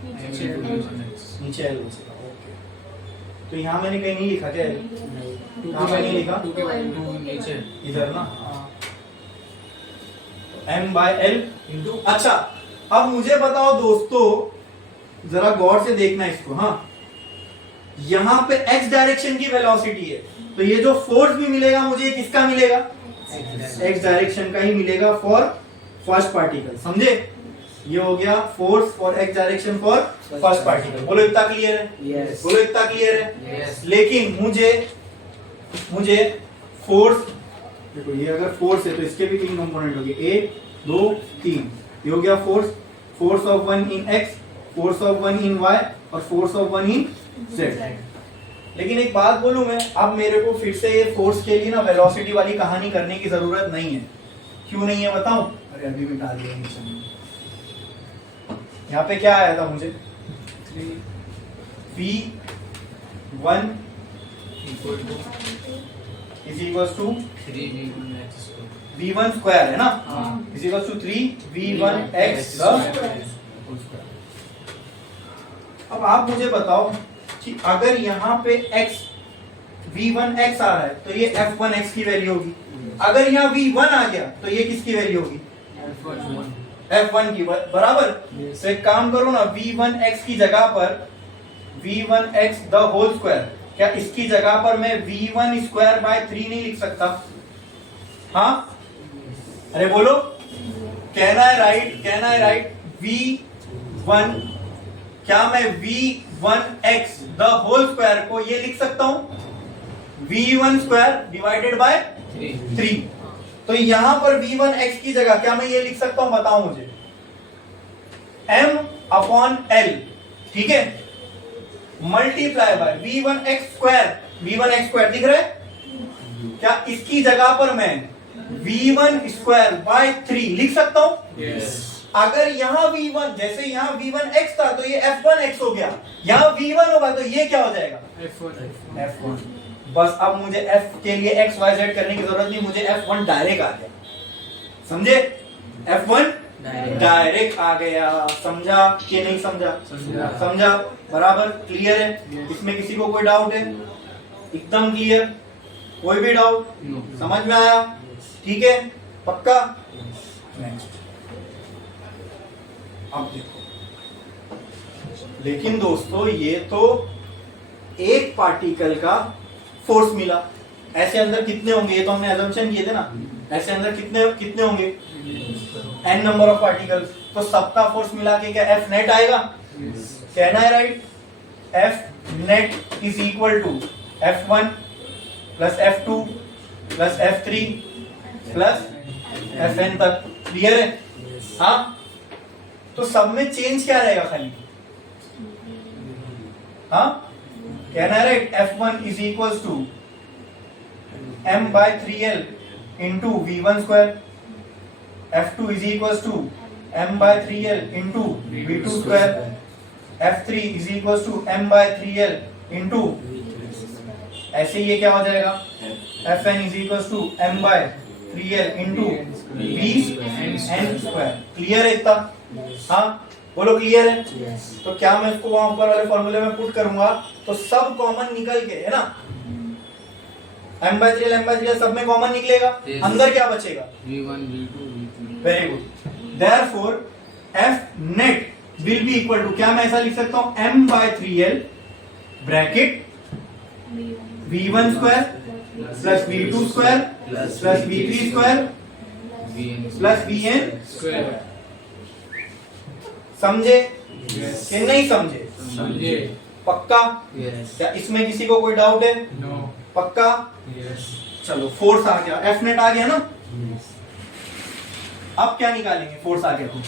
नीचे L बचेगा। ओके, तो यहाँ मैंने कहीं नहीं लिखा क्या L? कहाँ पे नहीं लिखा? इधर ना। M by L into. अच्छा, अब मुझे बताओ दोस्तों, जरा गौर से देखना इसको। हाँ, यहाँ पे x डायरेक्शन की वेलोसिटी है, तो ये जो फोर्स भी मिलेगा मुझे किसका मिलेगा? x डायरेक्शन का ही मिलेगा फॉर फर्स्ट पार्टिकल। समझे? ये हो गया force for x direction for first particle. बोलो इतना क्लियर है? यस। बोलो इतना क्लियर है? यस। लेकिन मुझे फोर्स, देखो ये अगर फोर्स है तो इसके भी 3 कंपोनेंट हो गए, 1 2 3। ये हो गया force of 1 in x, force of 1 in y और फोर्स ऑफ 1 इन z। लेकिन एक बात बोलूं मैं, अब मेरे को फिर से ये फोर्स के लिए ना वेलोसिटी वाली कहानी करने की जरूरत नहीं है। क्यों नहीं है बताऊं? अरे अभी भी डाल दिया नीचे। यहाँ पे क्या आया था मुझे? V1 is equals to 3V1x V1 square है ना, हाँ। Is equals to 3V1x the whole square. अब आप मुझे बताओ कि अगर यहाँ पे x V1x आ रहा है तो ये F1x की वैल्यू होगी। अगर यहाँ V1 आ गया तो ये किसकी वैल्यू होगी? F1 की बराबर। तो एक काम करो ना, V1x की जगह पर V1x द होल स्क्वायर, क्या इसकी जगह पर मैं V1 स्क्वायर बाय 3 नहीं लिख सकता? हाँ, अरे बोलो, कहना है राइट, कहना है राइट। V1, क्या मैं V1x द होल स्क्वायर को ये लिख सकता हूं? V1 square divided bye 3। तो यहां पर V1x की जगह क्या मैं ये लिख सकता हूं, बताओ मुझे, m/l, ठीक है, मल्टीप्लाई बाय V1x स्क्वायर दिख रहा है क्या, इसकी जगह पर मैं V1 स्क्वायर/3 लिख सकता हूं। Yes. अगर यहाँ V1 जैसे यहाँ V1x था तो ये F1x हो गया, यहाँ V1 होगा तो ये क्या हो जाएगा, F1। बस अब मुझे F के लिए x y z करने की जरूरत नहीं, मुझे F1 डायरेक्ट आ गया, समझे, F1 डायरेक्ट आ गया, समझा कि नहीं समझा, समझा, बराबर, क्लियर है, इसमें किसी को कोई डाउट है, एकदम क्लियर, कोई भी डाउट, समझ में आया, ठीक है, पक्का। नेक्स्ट, अब देखो, लेकिन दोस्तों ये तो एक पार्टिकल का फोर्स मिला, ऐसे अंदर कितने होंगे, ये तो हमने assumption किए थे ना, ऐसे अंदर कितने कितने होंगे, n नंबर ऑफ पार्टिकल्स, तो सबका फोर्स मिला के क्या F नेट आएगा, कहना है right, F net is equal to F1 plus F2 plus F3 plus Fn तक, क्लियर है, हाँ, तो सब में चेंज क्या रहेगा खाली, हाँ, कहना है right, F1 is equal to m/3l into V1 square, F2 is equal to m/3l into V2 square, F3 is equal to m/3l into, ऐसे ये क्या हो जाएगा, Fn is equal to m/3l into Vn square, clear है इतना, हाँ, बोलो clear है, तो क्या मैं इसको वहां ऊपर वाले फॉर्मूले में पुट करूंगा तो सब कॉमन निकल के, है ना, m/3l सब में कॉमन निकलेगा, अंदर क्या बचेगा, V1 V2 V3, very good, therefore F net will be equal to, क्या मैं ऐसा लिख सकता हूं, m/3l bracket V1 square plus V2 square plus V3 square plus Vn square, समझे कि नहीं समझे, समझे, पक्का, यस, क्या इसमें किसी को कोई डाउट है, नो, पक्का, यस, चलो फोर्स आ गया, F नेट आ गया ना, अब क्या निकालेंगे, फोर्स आ गया तो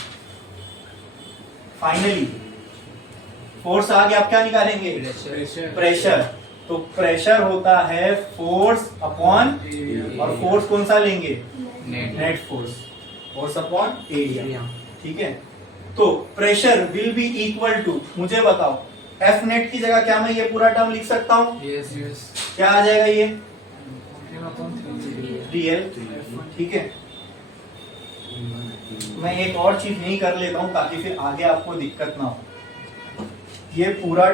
फाइनली फोर्स आ गया, अब क्या निकालेंगे, प्रेशर, प्रेशर, तो प्रेशर होता है फोर्स अपॉन, और फोर्स कौन सा लेंगे, net force, force upon area, ठीक है, तो pressure will be equal to, मुझे बताओ F नेट की जगह क्या मैं ये पूरा टर्म लिख सकता हूँ, यस, यस, क्या आ जाएगा ये M/3, 3l, ठीक है, मैं एक और चीज नहीं कर लेता हूँ ताकि फिर आगे आपको दिक्कत ना हो, ये पूरा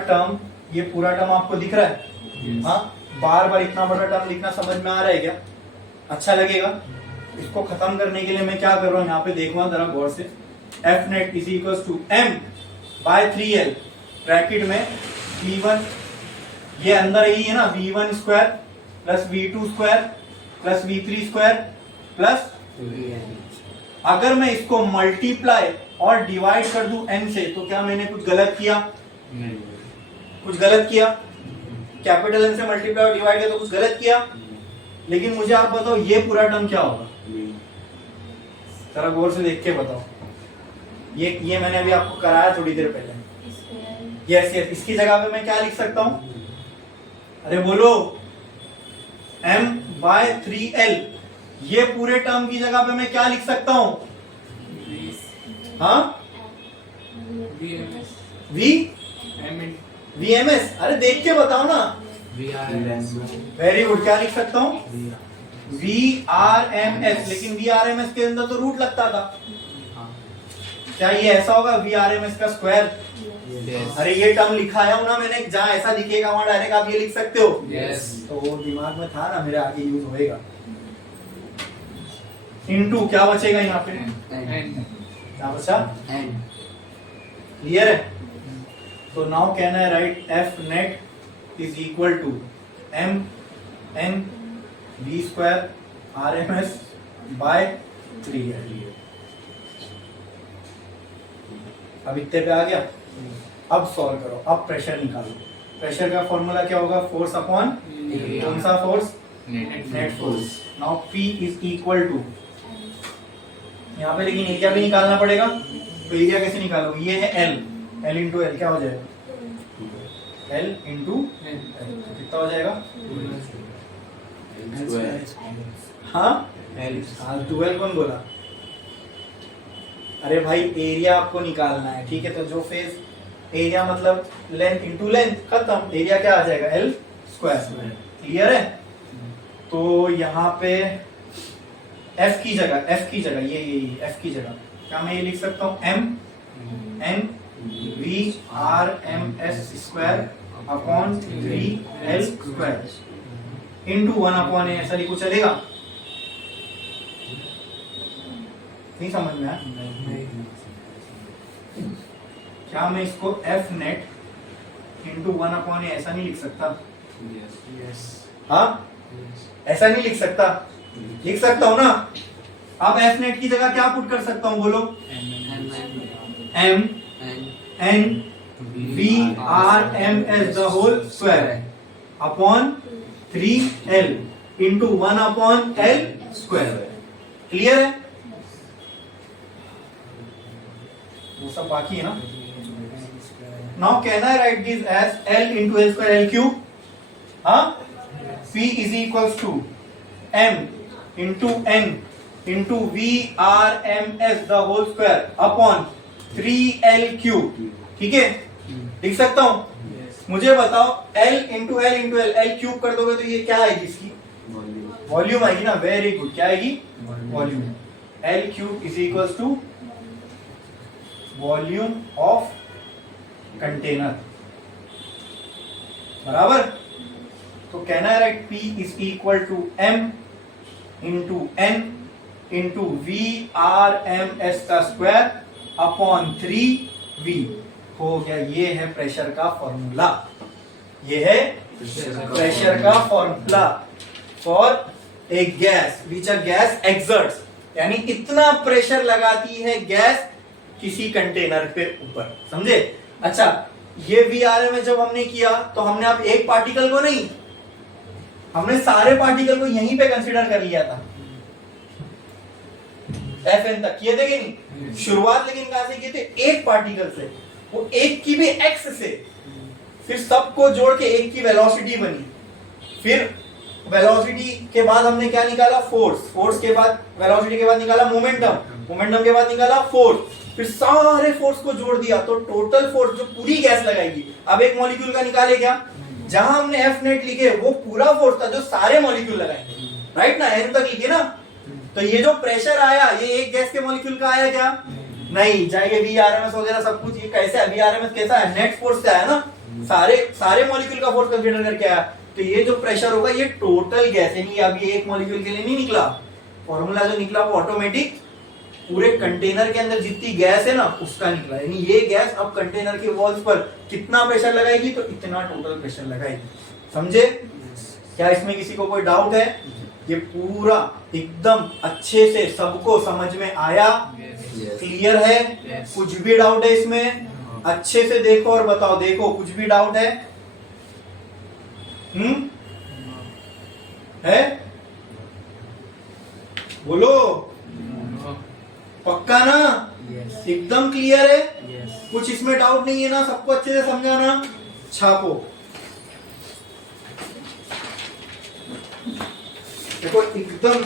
टर्म आपको दिख रहा है, हाँ, बार बार इतना बड़ा टर्म लिखना समझ में आ रहा है क्या, अच्छा लगेगा, इसको खत्म करने के लिए मैं क्या कर रहा हूँ, यहाँ पे देखो जरा गौर से, F net is equal to m/3l bracket में V1, ये अंदर ही है ना, V1 square plus V2 square plus V3 square plus, अगर मैं इसको मल्टीप्लाई और डिवाइड कर दूं n से तो क्या मैंने कुछ गलत किया, कुछ गलत किया, कैपिटल N से मल्टीप्लाई और डिवाइड किया तो कुछ गलत किया, लेकिन मुझे आप बताओ ये पूरा टर्म क्या होगा, जरा गौर से देख के बताओ, ये मैंने अभी आपको कराया थोड़ी देर पहले, यस, इसकी जगह पे मैं क्या लिख सकता हूं, अरे बोलो, m/3l, ये पूरे टर्म की जगह पे मैं क्या लिख सकता हूं, हाँ, VMS, अरे देख के बताओ ना, वेरी गुड, क्या लिख सकता हूं, VRMS, लेकिन VRMS के अंदर तो रूट लगता था, क्या ये ऐसा होगा VRMS का स्क्वायर, अरे ये टर्म लिखा है ना मैंने, जहां ऐसा लिखेगा वहां डायरेक्ट आप ये लिख सकते हो, यस, तो वो दिमाग में था ना, मेरे आगे यूज होएगा, इनटू क्या बचेगा यहाँ पे, क्या बचा, क्लियर है, तो नाउ कहना है right, F net is equal to m/n V square RMS by 3l, अब इतने पे आ गया, अब सॉल्व करो, अब प्रेशर निकालो, प्रेशर का फॉर्मूला क्या होगा, फोर्स अपॉन, कौन सा force, net force. Now P is equal to, यहाँ पे लेकिन एरिया भी निकालना पड़ेगा, तो एरिया कैसे निकालोगे? ये है L, L इंटू एल क्या हो जाएगा? L इंटू एल कितना हो जाएगा? हाँ 12 कौन बोला? अरे भाई एरिया आपको निकालना है, ठीक है, तो जो फेज एरिया मतलब लेंथ इंटू लेंथ, खत्म, एरिया क्या आ जाएगा? L square. क्लियर है? तो यहाँ पे F की जगह ये F की जगह क्या मैं ये लिख सकता हूँ? M N V R M S square upon 3L square into 1/a, ऐसा लिखो, चलेगा? नहीं समझ में आया? क्या मैं इसको F नेट इंटू 1/a ऐसा नहीं लिख सकता? हाँ ऐसा नहीं लिख सकता? लिख सकता हूँ ना? अब F नेट की जगह क्या पुट कर सकता हूँ, बोलो? M N V R M S the whole square upon 3L into 1/L square. Clear है? वो सब बाकी है ना? Now can I write this as L into L square L cube? हाँ, P is equals to M into N into V R M S the whole square upon 3L cube. ठीक है, लिख सकता हूं? मुझे बताओ L into L into L, L cube कर दोगे तो ये क्या आएगी? इसकी वॉल्यूम आएगी ना? वेरी गुड, क्या आएगी? Volume. L cube is equals to volume of container, बराबर? तो can I write P is equal to M into N into V R M S का स्क्वायर अपॉन 3V। हो गया, ये है प्रेशर का फॉर्मूला, ये है प्रेशर का formula for a gas which a gas exerts, यानी इतना प्रेशर लगाती है गैस किसी कंटेनर पे ऊपर। समझे? अच्छा, ये VRM में जब हमने किया तो हमने अब एक पार्टिकल को नहीं, हमने सारे पार्टिकल को यहीं पे कंसीडर कर लिया था, FN तक किए थे कि नहीं? शुरुआत लेकिन कहां से किए थे? एक पार्टिकल से, वो एक की भी एक्स से, फिर सबको जोड़ के एक की वेलोसिटी बनी, फिर वेलोसिटी के बाद हमने क्या निकाला? फोर्स, फोर्स के बाद वेलोसिटी के बाद निकाला मोमेंटम, मोमेंटम के बाद निकाला फोर्स, फिर सारे फोर्स को जोड़ दिया तो टोटल फोर्स जो पूरी गैस लगाएगी। अब एक मॉलिक्यूल का निकाले क्या? जहां हमने F नेट लिखे वो पूरा फोर्स था जो सारे मॉलिक्यूल लगाएंगे, राइट ना? N तक लिखे ना? तो ये जो प्रेशर आया ये एक गैस के मॉलिक्यूल का आया क्या? नहीं, जाएंगे VRMS वगैरह सब कुछ। ये कैसे है? VRMS कैसा है? नेट फोर्स से आया ना, सारे मॉलिक्यूल का फोर्स कंसीडर करके आया। तो ये जो प्रेशर होगा ये टोटल गैस है, नहीं अभी एक मॉलिक्यूल के लिए नहीं निकला। फॉर्मूला जो निकला वो ऑटोमेटिक पूरे कंटेनर के अंदर जितनी गैस है ना उसका निकला, यानी ये गैस अब कंटेनर के वॉल्स पर कितना प्रेशर लगाएगी तो इतना टोटल प्रेशर लगाएगी। समझे? क्या इसमें किसी को कोई डाउट है? ये पूरा एकदम अच्छे से सबको समझ में आया? क्लियर है? कुछ भी डाउट है इसमें? अच्छे से देखो और बताओ, देखो कुछ भी डाउट है? है? बोलो, पक्का ना? एकदम क्लियर है? कुछ इसमें डाउट नहीं है ना? सबको अच्छे से समझाना। छापो, देखो एकदम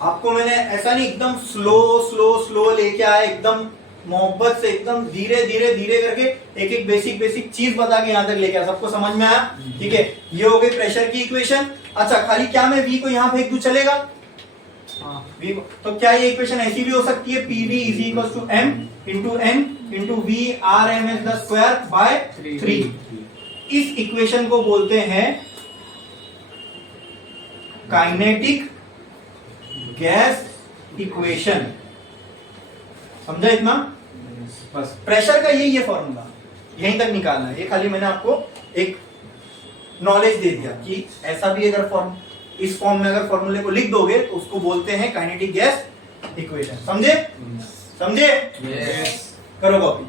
आपको मैंने ऐसा नहीं एकदम स्लो स्लो स्लो लेके आया, एकदम मोहब्बत से एकदम धीरे धीरे धीरे करके एक एक बेसिक चीज बता के यहां तक लेके आया। सबको समझ में आया? ठीक है, ये हो गई प्रेशर की इक्वेशन। अच्छा, खाली क्या मैं V को यहां फेंक दूं चलेगा? V तो क्या ये इक्वेशन ऐसी भी हो सकती है? PV is equal to M into N into V RMS the square by 3। इस इक्वेशन को बोलते हैं काइनेटिक गैस इक्वेशन। समझा इतना? बस प्रेशर का यही है फॉर्मूला, यहीं तक निकालना है। ये खाली मैंने आपको एक नॉलेज दे दिया कि ऐसा भी अगर इस फॉर्म में अगर फॉर्मूले को लिख दोगे तो उसको बोलते हैं काइनेटिक गैस इक्वेशन। समझे? समझे? करो कॉपी।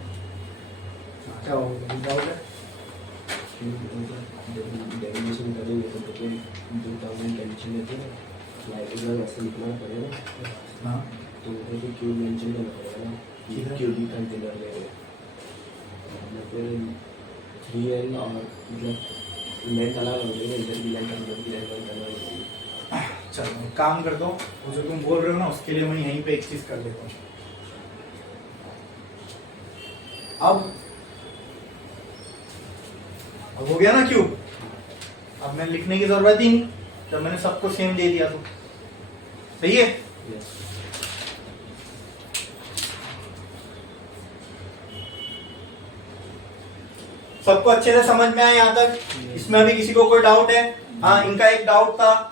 क्या हो गया? डेरिवेशन करेंगे तो कोई जो टर्म कंडीशन रहती है ना लाइक इधर वैसे लिखना पड़ेगा हाँ तो उधर भी क्यों मेंशन करना पड़ेगा ना ठीक है। क्यों भी कंटेनर में मतलब 3L और मतलब लेंथ अलग हो जाएगी इधर भी लेंथ अलग होगी इधर भी अलग होगी। चलो एक काम करता हूँ, वो जो तुम बोल रहे हो ना उसके लिए मैं यहीं पे एक चीज कर देता हूँ। अब हो गया ना क्यूब, अब मैं लिखने की जरूरत ही नहीं, जब मैंने सबको सेम दे दिया तो सही है। Yes. सबको अच्छे से समझ में आया यहाँ तक? इसमें अभी किसी को कोई डाउट है? हाँ, इनका एक डाउट था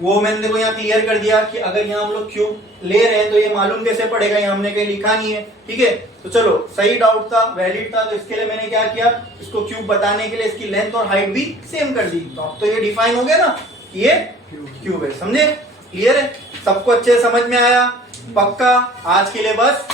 वो मैंने देखो यहाँ क्लियर कर दिया कि अगर यहाँ हम लोग क्यूब ले रहे हैं तो ये मालूम कैसे पड़ेगा, ये हमने कहीं लिखा नहीं है। ठीक है, तो चलो सही डाउट था, वैलिड था, तो इसके लिए मैंने क्या किया, इसको क्यूब बताने के लिए इसकी लेंथ और हाइट भी सेम कर दी। तो अब तो ये डिफाइन हो गया ना कि ये क्यूब है। समझे? क्लियर है? सबको अच्छे से समझ में आया? पक्का? आज के लिए बस